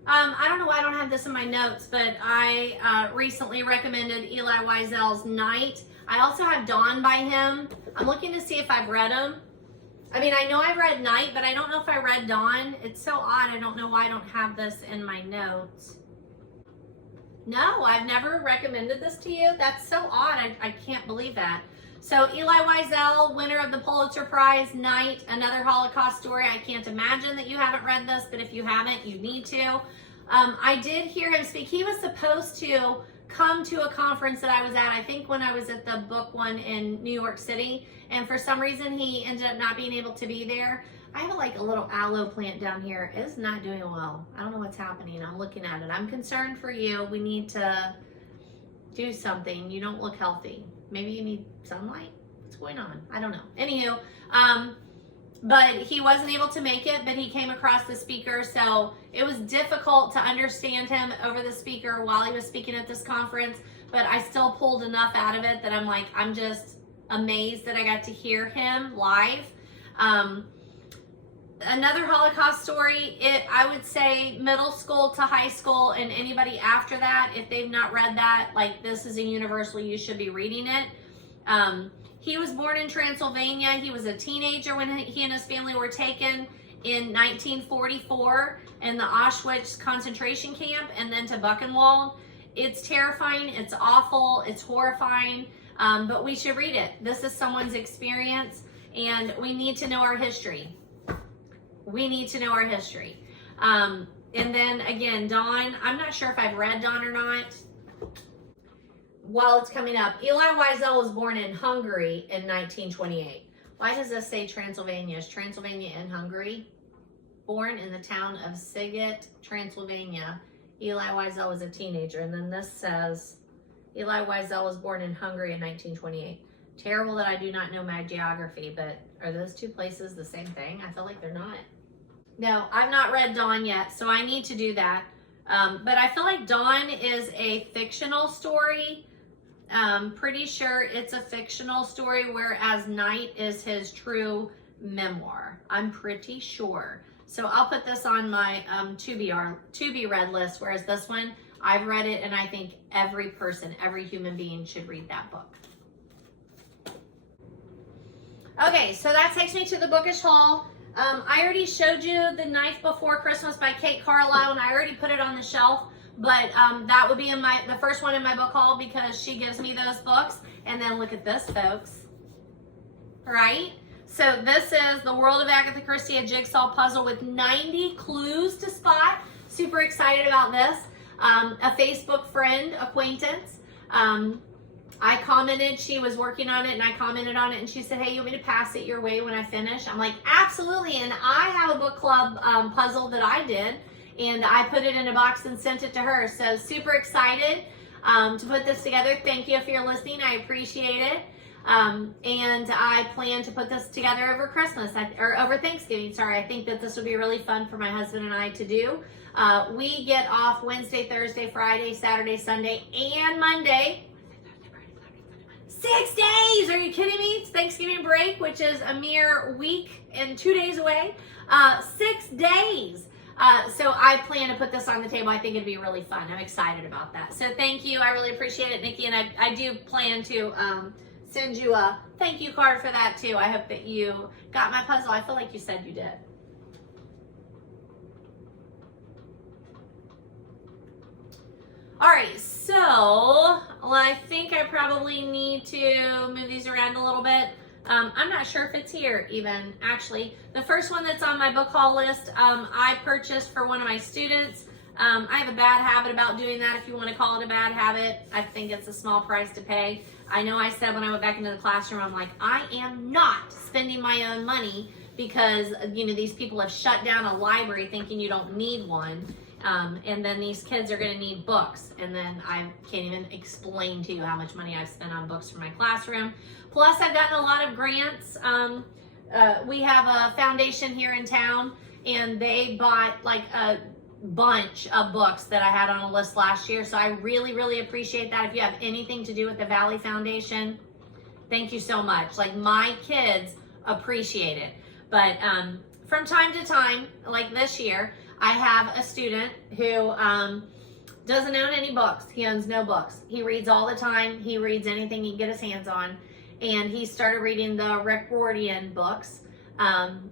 I don't know why I don't have this in my notes, but I recently recommended Eli Wiesel's Night. I also have Dawn by him. I'm looking to see if I've read them. I mean, I know I've read Night, but I don't know if I read Dawn. It's so odd. I don't know why I don't have this in my notes. No, I've never recommended this to you. That's so odd. I can't believe that. So Eli Wiesel, winner of the Pulitzer Prize, Night, another Holocaust story. I can't imagine that you haven't read this, but if you haven't, you need to. I did hear him speak. He was supposed to come to a conference that I was at, I think when I was at the book one in New York City, and for some reason he ended up not being able to be there. I have like a little aloe plant down here. It's not doing well. I don't know what's happening. I'm looking at it. I'm concerned for you. We need to do something. You don't look healthy. Maybe you need sunlight? What's going on? I don't know. Anywho, but he wasn't able to make it, but he came across the speaker. So it was difficult to understand him over the speaker while he was speaking at this conference, but I still pulled enough out of it that I'm like, I'm just amazed that I got to hear him live. Another Holocaust story, I would say middle school to high school, and anybody after that, if they've not read that, like, this is a universal, you should be reading it. He was born in Transylvania. He was a teenager when he and his family were taken in 1944 in the Auschwitz concentration camp and then to Buchenwald. It's terrifying, it's awful, it's horrifying, but we should read it. This is someone's experience, and we need to know our history. We need to know our history. And then again, Dawn, I'm not sure if I've read Dawn or not. While it's coming up, Eli Wiesel was born in Hungary in 1928. Why does this say Transylvania? Is Transylvania in Hungary? Born in the town of Siget, Transylvania. Eli Wiesel was a teenager. And then this says, Eli Wiesel was born in Hungary in 1928. Terrible that I do not know my geography, but are those two places the same thing? I feel like they're not. No, I've not read Dawn yet, so I need to do that. But I feel like Dawn is a fictional story. Pretty sure it's a fictional story, whereas Night is his true memoir. I'm pretty sure. So I'll put this on my to be read list, whereas this one, I've read it, and I think every person, every human being should read that book. Okay, so that takes me to the bookish haul. I already showed you The Night Before Christmas by Kate Carlisle, and I already put it on the shelf. But that would be the first one in my book haul because she gives me those books. And then look at this, folks. Right? So this is The World of Agatha Christie, a jigsaw puzzle with 90 clues to spot. Super excited about this. A Facebook friend, acquaintance, I commented, she was working on it, and I commented on it, and she said, hey, you want me to pass it your way when I finish? I'm like, absolutely, and I have a book club puzzle that I did, and I put it in a box and sent it to her. So super excited to put this together. Thank you if you're listening. I appreciate it. And I plan to put this together over Christmas, or over Thanksgiving, sorry. I think that this would be really fun for my husband and I to do. We get off Wednesday, Thursday, Friday, Saturday, Sunday, and Monday. 6 days! Are you kidding me? It's Thanksgiving break, which is a mere week and 2 days away. 6 days. So I plan to put this on the table. I think it'd be really fun. I'm excited about that. So thank you. I really appreciate it, Nikki. And I do plan to send you a thank you card for that too. I hope that you got my puzzle. I feel like you said you did. All right, so well, I think I probably need to move these around a little bit. I'm not sure if it's here even, actually. The first one that's on my book haul list, I purchased for one of my students. I have a bad habit about doing that, if you want to call it a bad habit. I think it's a small price to pay. I know I said when I went back into the classroom, I'm like, I am not spending my own money because, you know, these people have shut down a library thinking you don't need one. And then these kids are going to need books. And then I can't even explain to you how much money I've spent on books for my classroom. Plus, I've gotten a lot of grants. We have a foundation here in town, and they bought like a bunch of books that I had on a list last year. So I really, really appreciate that. If you have anything to do with the Valley Foundation, thank you so much. Like, my kids appreciate it. But from time to time, like this year, I have a student who doesn't own any books. He owns no books. He reads all the time. He reads anything he can get his hands on. And he started reading the Librarian books,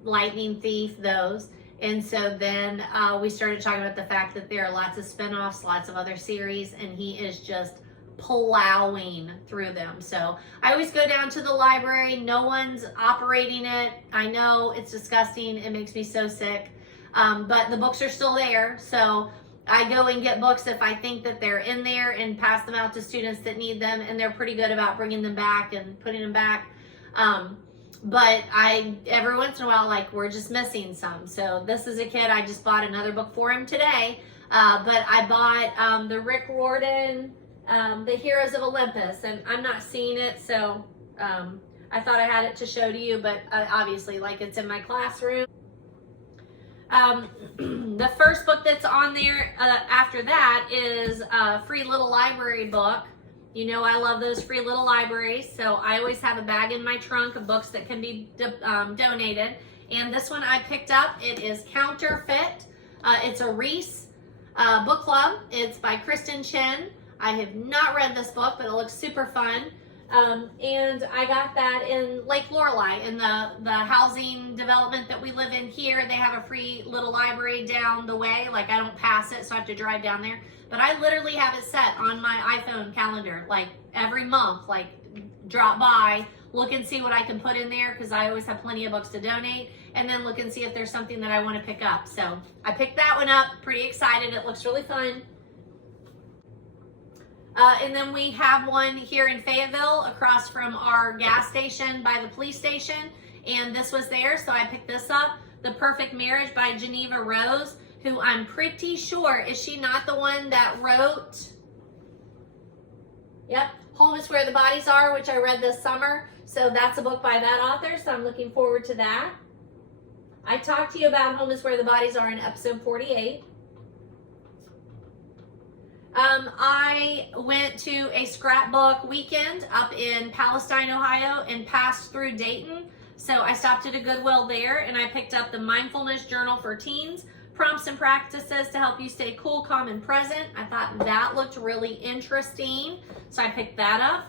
Lightning Thief, those. And so then we started talking about the fact that there are lots of spinoffs, lots of other series, and he is just plowing through them. So I always go down to the library. No one's operating it. I know it's disgusting. It makes me so sick. But the books are still there. So I go and get books if I think that they're in there and pass them out to students that need them. And they're pretty good about bringing them back and putting them back. But every once in a while, like, we're just missing some. So this is a kid, I just bought another book for him today. But I bought the Rick Riordan, The Heroes of Olympus, and I'm not seeing it. So I thought I had it to show to you, but obviously, like, it's in my classroom. The first book that's on there after that is a free little library book. You know, I love those free little libraries, so I always have a bag in my trunk of books that can be donated. And this one I picked up. It is Counterfeit. It's a Reese book club. It's by Kristen Chen. I have not read this book, but it looks super fun. And I got that in Lake Lorelei, in the housing development that we live in here. They have a free little library down the way. Like, I don't pass it, so I have to drive down there. But I literally have it set on my iPhone calendar, like every month, like drop by, look and see what I can put in there, because I always have plenty of books to donate, and then look and see if there's something that I want to pick up. So I picked that one up, pretty excited. It looks really fun. And then we have one here in Fayetteville across from our gas station by the police station. And this was there, so I picked this up. The Perfect Marriage by Geneva Rose, who I'm pretty sure, is she not the one that wrote, yep, Home is Where the Bodies Are, which I read this summer. So that's a book by that author, so I'm looking forward to that. I talked to you about Home is Where the Bodies Are in episode 48. I went to a scrapbook weekend up in Palestine, Ohio, and passed through Dayton. So I stopped at a Goodwill there, and I picked up the Mindfulness Journal for Teens, Prompts and Practices to Help You Stay Cool, Calm, and Present. I thought that looked really interesting, so I picked that up.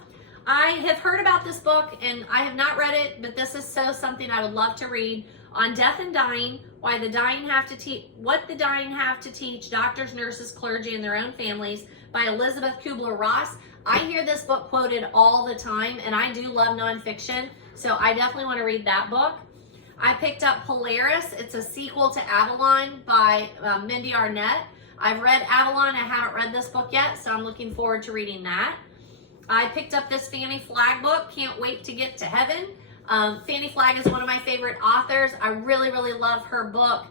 I have heard about this book, and I have not read it, but this is something I would love to read. On Death and Dying, what the dying have to teach doctors, nurses, clergy, and their own families by Elizabeth Kubler-Ross. I hear this book quoted all the time, and I do love nonfiction, so I definitely want to read that book. I picked up Polaris. It's a sequel to Avalon by Mindy Arnett. I've read Avalon. I haven't read this book yet, so I'm looking forward to reading that. I picked up this Fannie Flagg book, Can't Wait to Get to Heaven. Fannie Flagg is one of my favorite authors. I really, really love her book,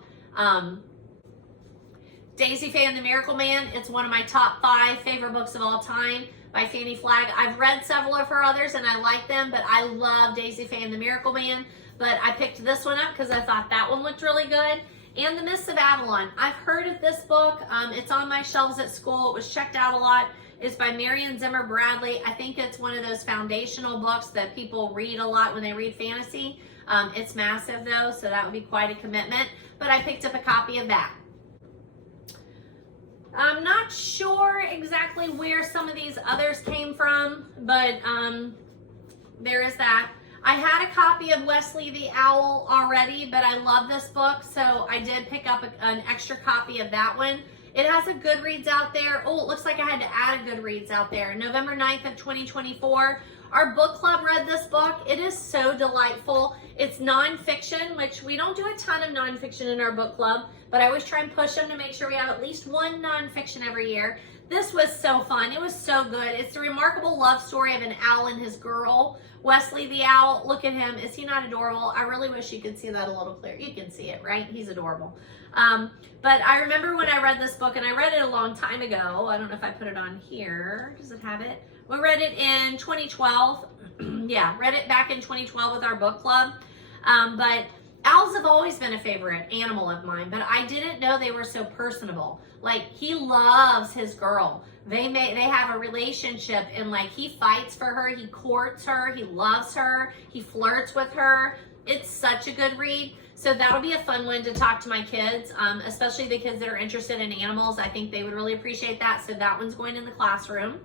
Daisy Faye and the Miracle Man. It's one of my top 5 favorite books of all time by Fannie Flagg. I've read several of her others and I like them, but I love Daisy Faye and the Miracle Man. But I picked this one up because I thought that one looked really good. And The Mists of Avalon. I've heard of this book. It's on my shelves at school. It was checked out a lot. It's by Marion Zimmer Bradley. I think it's one of those foundational books that people read a lot when they read fantasy. It's massive though, so that would be quite a commitment. But I picked up a copy of that. I'm not sure exactly where some of these others came from, but there is that. I had a copy of Wesley the Owl already, but I love this book, so I did pick up an extra copy of that one. It has a Goodreads out there. Oh, it looks like I had to add a Goodreads out there. November 9th of 2024. Our book club read this book. It is so delightful. It's nonfiction, which we don't do a ton of nonfiction in our book club, but I always try and push them to make sure we have at least one nonfiction every year. This was so fun. It was so good. It's the remarkable love story of an owl and his girl. Wesley the Owl, look at him. Is he not adorable? I really wish you could see that a little clearer. You can see it, right? He's adorable. But I remember when I read this book, and I read it a long time ago. I don't know if I put it on here. Does it have it? We read it in 2012. Yeah, read it back in 2012 with our book club. But owls have always been a favorite animal of mine, but I didn't know they were so personable. Like, he loves his girl. They have a relationship, and like, he fights for her, he courts her, he loves her, he flirts with her. It's such a good read. So that'll be a fun one to talk to my kids, especially the kids that are interested in animals. I think they would really appreciate that. So that one's going in the classroom.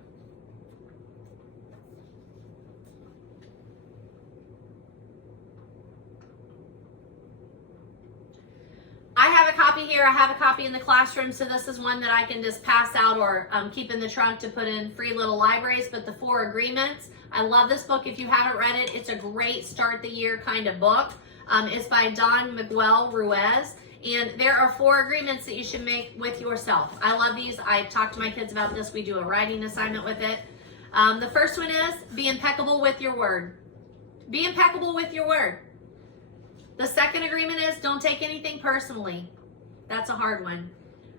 I have a copy here. I have a copy in the classroom. So this is one that I can just pass out or keep in the trunk to put in free little libraries. But The Four Agreements. I love this book. If you haven't read it, it's a great start the year kind of book. It's by Don Miguel Ruiz. And there are 4 agreements that you should make with yourself. I love these. I talk to my kids about this. We do a writing assignment with it. The first one is be impeccable with your word. Be impeccable with your word. The second agreement is don't take anything personally. That's a hard one.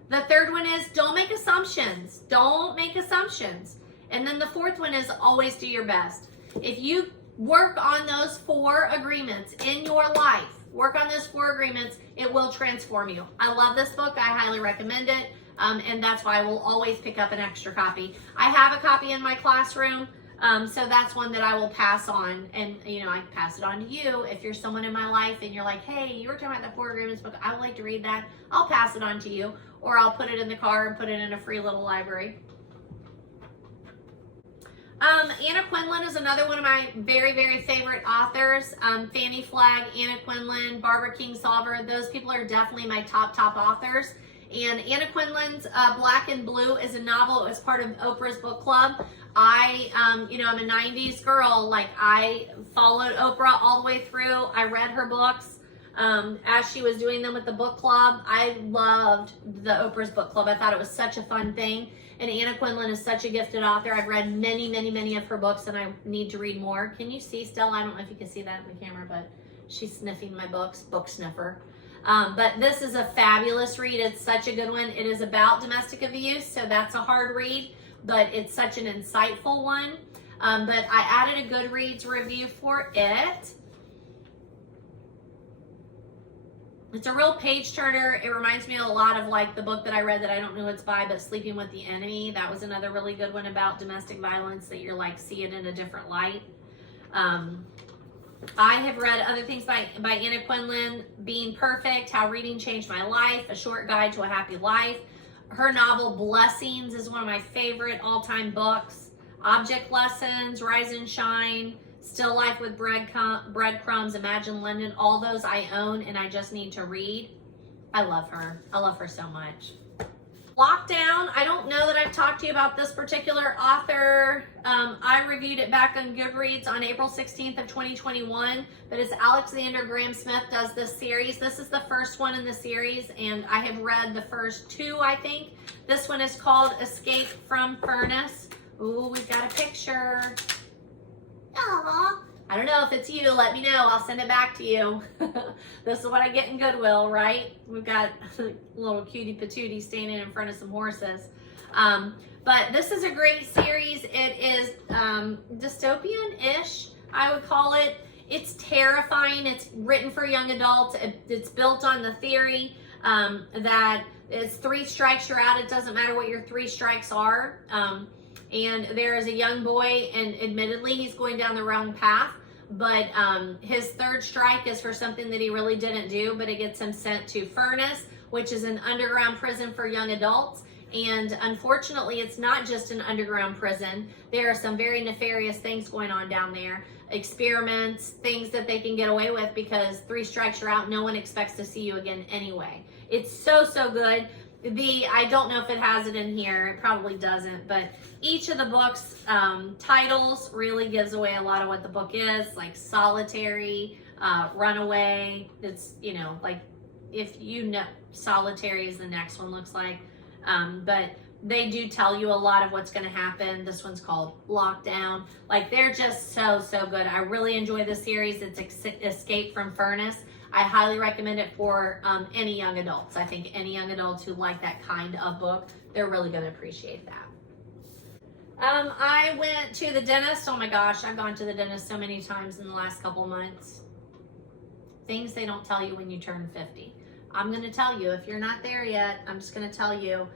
The third one is don't make assumptions. Don't make assumptions. And then the fourth one is always do your best. If you work on those 4 agreements in your life, work on those 4 agreements, it will transform you. I love this book. I highly recommend it. And that's why I will always pick up an extra copy. I have a copy in my classroom. So that's one that I will pass on, and I can pass it on to you. If you're someone in my life and you're like, hey, you were talking about the 4 Agreements book, I would like to read that, I'll pass it on to you, or I'll put it in the car and put it in a free little library. Anna Quindlen is another one of my very, very favorite authors. Fannie Flagg, Anna Quindlen, Barbara Kingsolver, those people are definitely my top authors. And Anna Quindlen's Black and Blue is a novel. It was part of Oprah's book club. I'm a 90s girl. Like, I followed Oprah all the way through. I read her books as she was doing them with the book club. I loved the Oprah's book club. I thought it was such a fun thing. And Anna Quindlen is such a gifted author. I've read many, many, many of her books, and I need to read more. Can you see still? I don't know if you can see that in the camera, but she's sniffing my books. Book sniffer. But this is a fabulous read. It's such a good one. It is about domestic abuse, so that's a hard read, but it's such an insightful one. But I added a Goodreads review for it. It's a real page turner. It reminds me a lot of like the book that I read that I don't know who it's by, but Sleeping with the Enemy. That was another really good one about domestic violence that you're like, see it in a different light. I have read other things by Anna Quindlen, Being Perfect, How Reading Changed My Life, A Short Guide to a Happy Life. Her novel Blessings is one of my favorite all-time books. Object Lessons, Rise and Shine, Still Life with Breadcrumbs, Imagine London, all those I own and I just need to read. I love her. I love her so much. Lockdown, I don't know that I've talked to you about this particular author. I reviewed it back on Goodreads on April 16th of 2021, but it's Alexander Graham Smith does this series. This is the first one in the series, and I have read the first two, I think. This one is called Escape from Furnace. Ooh, we've got a picture. Aww. I don't know if it's you. Let me know. I'll send it back to you. This is what I get in Goodwill, right? We've got a little cutie patootie standing in front of some horses. But this is a great series. It is dystopian-ish, I would call it. It's terrifying. It's written for young adults. It's built on the theory that it's 3 strikes, you're out. It doesn't matter what your 3 strikes are. And there is a young boy, and admittedly, he's going down the wrong path, but his 3rd strike is for something that he really didn't do, but it gets him sent to Furnace, which is an underground prison for young adults. And unfortunately, it's not just an underground prison. There are some very nefarious things going on down there. Experiments, things that they can get away with because 3 strikes you're out. No one expects to see you again anyway. It's so, so good. I don't know if it has it in here. It probably doesn't, but each of the books titles really gives away a lot of what the book is, like Solitary, Runaway. It's, you know, like if you know, Solitary is the next one, looks like. But they do tell you a lot of what's going to happen. This one's called Lockdown. Like, they're just so, so good. I really enjoy this series. It's Escape from Furnace. I highly recommend it for any young adults. I think any young adults who like that kind of book, they're really going to appreciate that. I went to the dentist. Oh my gosh, I've gone to the dentist so many times in the last couple months. Things they don't tell you when you turn 50. I'm going to tell you, if you're not there yet, I'm just going to tell you,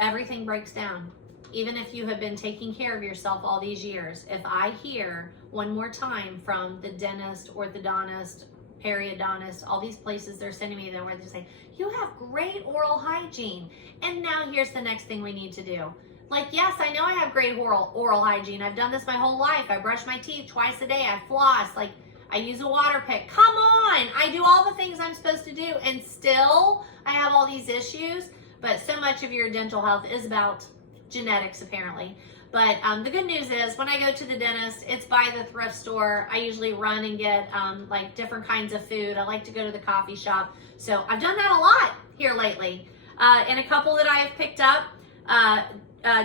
everything breaks down. Even if you have been taking care of yourself all these years, if I hear one more time from the dentist, orthodontist, periodontist, all these places they're sending me there where they say, you have great oral hygiene, and now here's the next thing we need to do. Like, yes, I know I have great oral hygiene. I've done this my whole life. I brush my teeth twice a day. I floss. Like, I use a water pick. Come on! I do all the things I'm supposed to do, and still I have all these issues. But so much of your dental health is about genetics, apparently. But the good news is when I go to the dentist, it's by the thrift store. I usually run and get like different kinds of food. I like to go to the coffee shop. So I've done that a lot here lately. And a couple that I have picked up,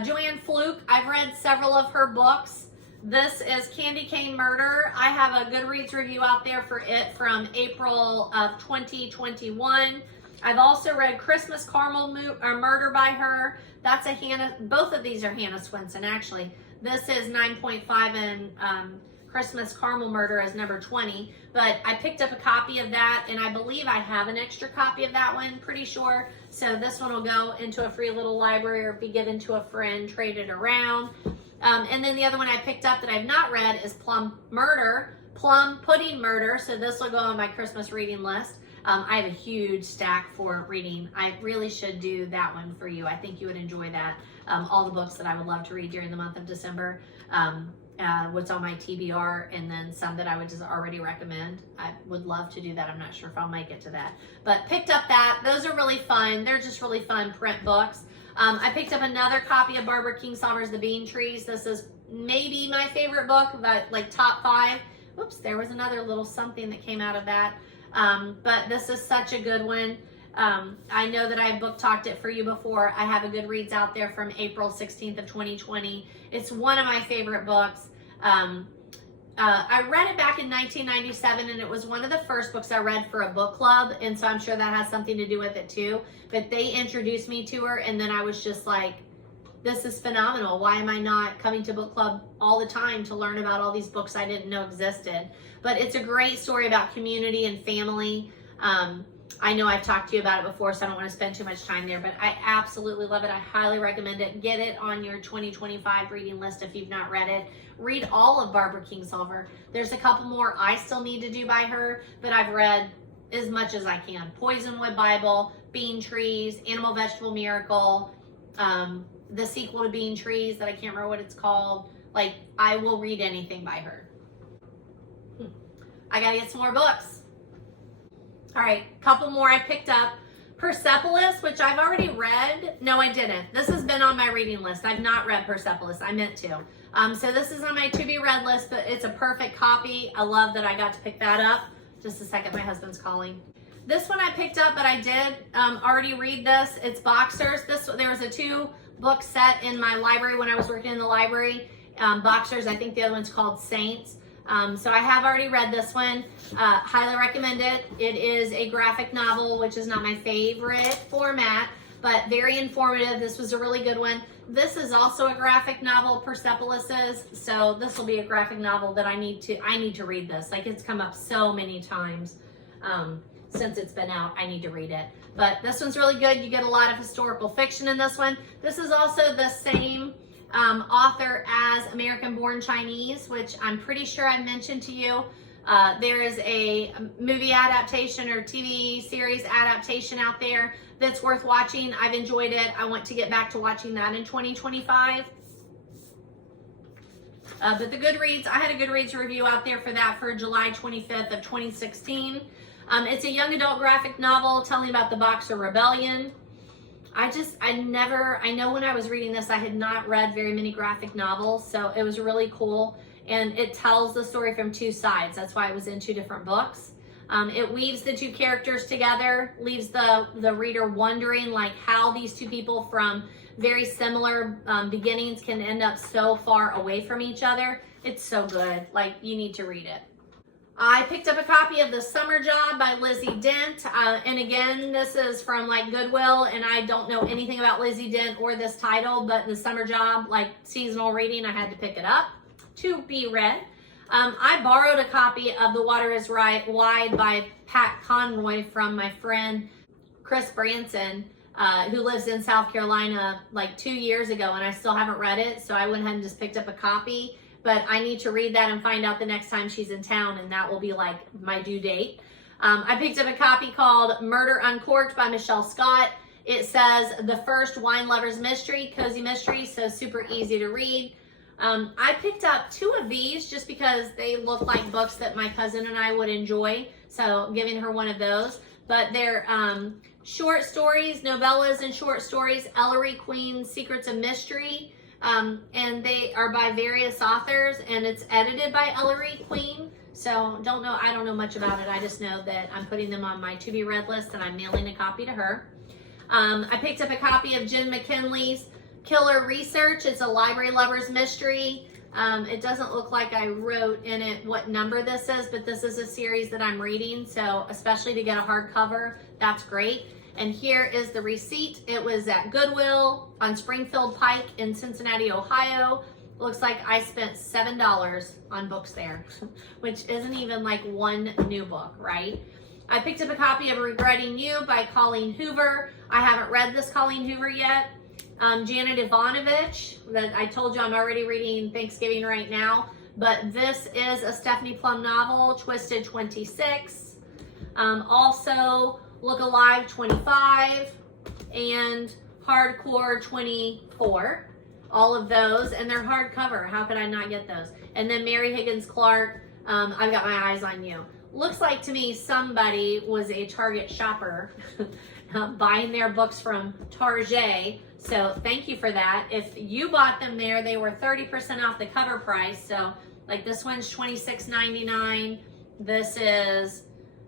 Joanne Fluke, I've read several of her books. This is Candy Cane Murder. I have a Goodreads review out there for it from April of 2021. I've also read Christmas Caramel Murder by her. That's a Hannah, both of these are Hannah Swenson, actually. This is 9.5 and Christmas Caramel Murder is number 20. But I picked up a copy of that, and I believe I have an extra copy of that one, pretty sure. So this one will go into a free little library or be given to a friend, traded around. And then the other one I picked up that I've not read is Plum Pudding Murder. So this will go on my Christmas reading list. I have a huge stack for reading. I really should do that one for you. I think you would enjoy that. All the books that I would love to read during the month of December. What's on my TBR, and then some that I would just already recommend. I would love to do that. I'm not sure if I'll make it to that. But picked up that. Those are really fun. They're just really fun print books. I picked up another copy of Barbara Kingsolver's The Bean Trees. This is maybe my favorite book, but like top 5. Whoops, there was another little something that came out of that. But this is such a good one. I know that I book talked it for you before. I have a Goodreads out there from April 16th of 2020. It's one of my favorite books. I read it back in 1997, and it was one of the first books I read for a book club, and so I'm sure that has something to do with it too. But they introduced me to her, and then I was just like, this is phenomenal. Why am I not coming to book club all the time to learn about all these books I didn't know existed? But it's a great story about community and family. I know I've talked to you about it before, so I don't want to spend too much time there, but I absolutely love it. I highly recommend it. Get it on your 2025 reading list if you've not read it. Read all of Barbara Kingsolver. There's a couple more I still need to do by her, but I've read as much as I can. Poisonwood Bible, Bean Trees, Animal Vegetable Miracle, the sequel to Bean Trees that I can't remember what it's called. Like, I will read anything by her. I gotta get some more books. All right, couple more I picked up. Persepolis, which I've already read. No, I didn't. This has been on my reading list. I've not read Persepolis. I meant to. So this is on my to be read list, but it's a perfect copy. I love that I got to pick that up. Just a second, my husband's calling. This one I picked up, but I did already read this. It's Boxers. There was a 2-book set in my library when I was working in the library. Boxers, I think the other one's called Saints. So I have already read this one. Highly recommend it. It is a graphic novel, which is not my favorite format, but very informative. This was a really good one. This is also a graphic novel, Persepolis is. So this will be a graphic novel that I need to read this. Like, it's come up so many times since it's been out. I need to read it. But this one's really good. You get a lot of historical fiction in this one. This is also the same author as American Born Chinese, which I'm pretty sure I mentioned to you. There is a movie adaptation or TV series adaptation out there that's worth watching. I've enjoyed it. I want to get back to watching that in 2025. But the Goodreads, I had a Goodreads review out there for that for July 25th of 2016. It's a young adult graphic novel telling about the Boxer Rebellion. I know when I was reading this, I had not read very many graphic novels, so it was really cool. And it tells the story from 2 sides. That's why it was in 2 different books. It weaves the 2 characters together, leaves the reader wondering like how these 2 people from very similar beginnings can end up so far away from each other. It's so good. Like, you need to read it. I picked up a copy of The Summer Job by Lizzie Dent. And again, this is from like Goodwill, and I don't know anything about Lizzie Dent or this title, but The Summer Job, like seasonal reading, I had to pick it up to be read. I borrowed a copy of The Water is Wide by Pat Conroy from my friend Chris Branson, who lives in South Carolina, like 2 years ago, and I still haven't read it, so I went ahead and just picked up a copy. But I need to read that and find out the next time she's in town, and that will be like my due date. I picked up a copy called Murder Uncorked by Michelle Scott. It says the first wine lover's mystery, cozy mystery, so super easy to read. I picked up 2 of these just because they look like books that my cousin and I would enjoy, so giving her one of those. But they're short stories, novellas and short stories, Ellery Queen's Secrets of Mystery. And they are by various authors, and it's edited by Ellery Queen. So I don't know much about it. I just know that I'm putting them on my to be read list, and I'm mailing a copy to her. I picked up a copy of Jen McKinley's Killer Research. It's a library lover's mystery. It doesn't look like I wrote in it what number this is, but this is a series that I'm reading. So especially to get a hardcover, that's great. And here is the receipt. It was at Goodwill on Springfield Pike in Cincinnati, Ohio. Looks like I spent $7 on books there, which isn't even like one new book, right? I picked up a copy of Regretting You by Colleen Hoover. I haven't read this Colleen Hoover yet. Janet Ivanovich, that I told you I'm already reading Thanksgiving right now, but this is a Stephanie Plum novel, Twisted 26. Also, Look Alive 25 and Hardcore 24. All of those, and they're hardcover. How could I not get those? And then Mary Higgins Clark, I've Got My Eyes on You. Looks like to me somebody was a Target shopper buying their books from Target. So thank you for that. If you bought them there, they were 30% off the cover price. So like this one's $26.99. This is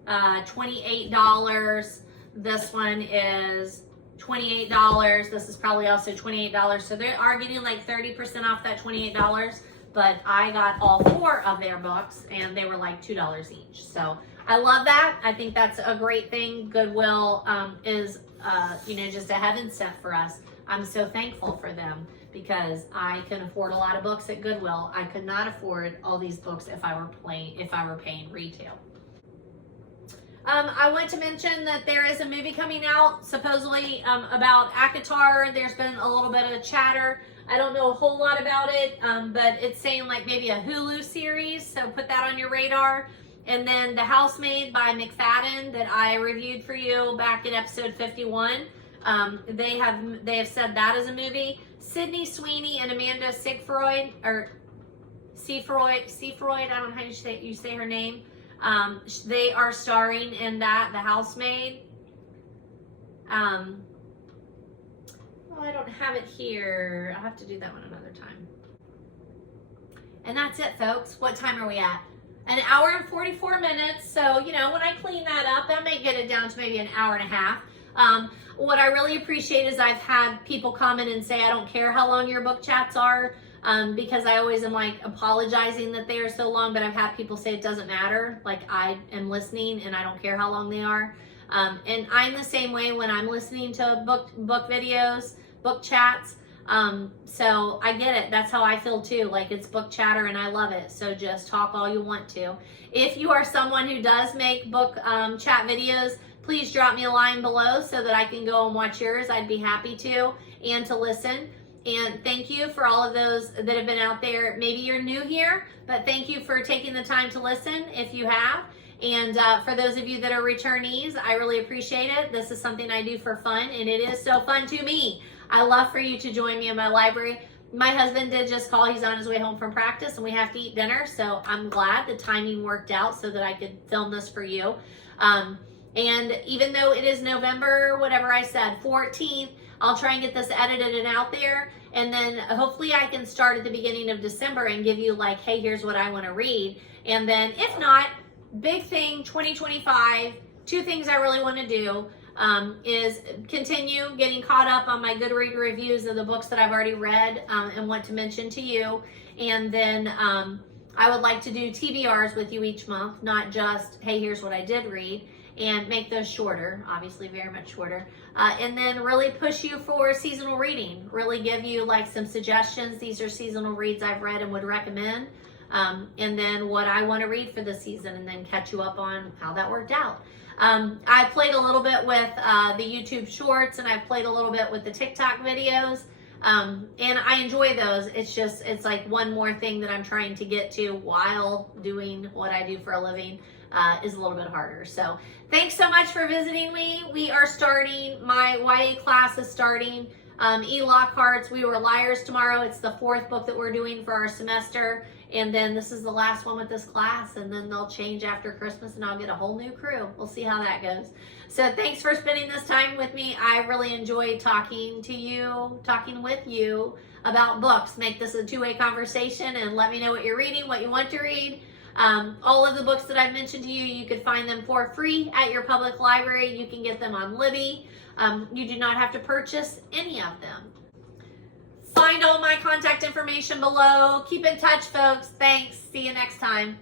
$28. This one is $28. This is probably also $28. So they are getting like 30% off that $28. But I got all 4 of their books, and they were like $2 each. So I love that. I think that's a great thing. Goodwill is, just a heaven sent for us. I'm so thankful for them because I can afford a lot of books at Goodwill. I could not afford all these books if I were paying retail. I want to mention that there is a movie coming out, supposedly about Agatha. There's been a little bit of chatter. I don't know a whole lot about it, but it's saying like maybe a Hulu series, so put that on your radar. And then The Housemaid by McFadden that I reviewed for you back in episode 51. They have said that is a movie. Sydney Sweeney and Amanda Seyfried, I don't know how you say her name. They are starring in that, The Housemaid. Well, I don't have it here. I'll have to do that one another time. And that's it, folks. What time are we at? An hour and 44 minutes. So, you know, when I clean that up, that may get it down to maybe an hour and a half. What I really appreciate is I've had people comment and say, I don't care how long your book chats are, because I always am like apologizing that they are so long, but I've had people say it doesn't matter. Like, I am listening and I don't care how long they are. And I'm the same way when I'm listening to book videos, book chats. So I get it. That's how I feel too. Like, it's book chatter and I love it. So just talk all you want to. If you are someone who does make book chat videos, please drop me a line below so that I can go and watch yours. I'd be happy to, and to listen. And thank you for all of those that have been out there. Maybe you're new here, but thank you for taking the time to listen if you have. And for those of you that are returnees, I really appreciate it. This is something I do for fun, and it is so fun to me. I love for you to join me in my library. My husband did just call. He's on his way home from practice, and we have to eat dinner. So I'm glad the timing worked out so that I could film this for you. And even though it is November, whatever I said, 14th, I'll try and get this edited and out there. And then hopefully I can start at the beginning of December and give you like, hey, here's what I want to read. And then if not, big thing, 2025, 2 things I really want to do is continue getting caught up on my Goodreads reviews of the books that I've already read and want to mention to you. And then I would like to do TBRs with you each month, not just, hey, here's what I did read, and make those shorter, obviously very much shorter. And then really push you for seasonal reading, really give you like some suggestions. These are seasonal reads I've read and would recommend. And then what I want to read for the season, and then catch you up on how that worked out. I played a little bit with the YouTube shorts, and I've played a little bit with the TikTok videos. And I enjoy those. It's like one more thing that I'm trying to get to while doing what I do for a living is a little bit harder. So thanks so much for visiting me. We are starting, my YA class is starting. E. Lockhart's We Were Liars tomorrow. It's the 4th book that we're doing for our semester. And then this is the last one with this class, and then they'll change after Christmas and I'll get a whole new crew. We'll see how that goes. So thanks for spending this time with me. I really enjoyed talking to you, talking with you about books. Make this a 2-way conversation and let me know what you're reading, what you want to read. All of the books that I've mentioned to you, you could find them for free at your public library. You can get them on Libby. You do not have to purchase any of them. Find all my contact information below. Keep in touch, folks. Thanks. See you next time.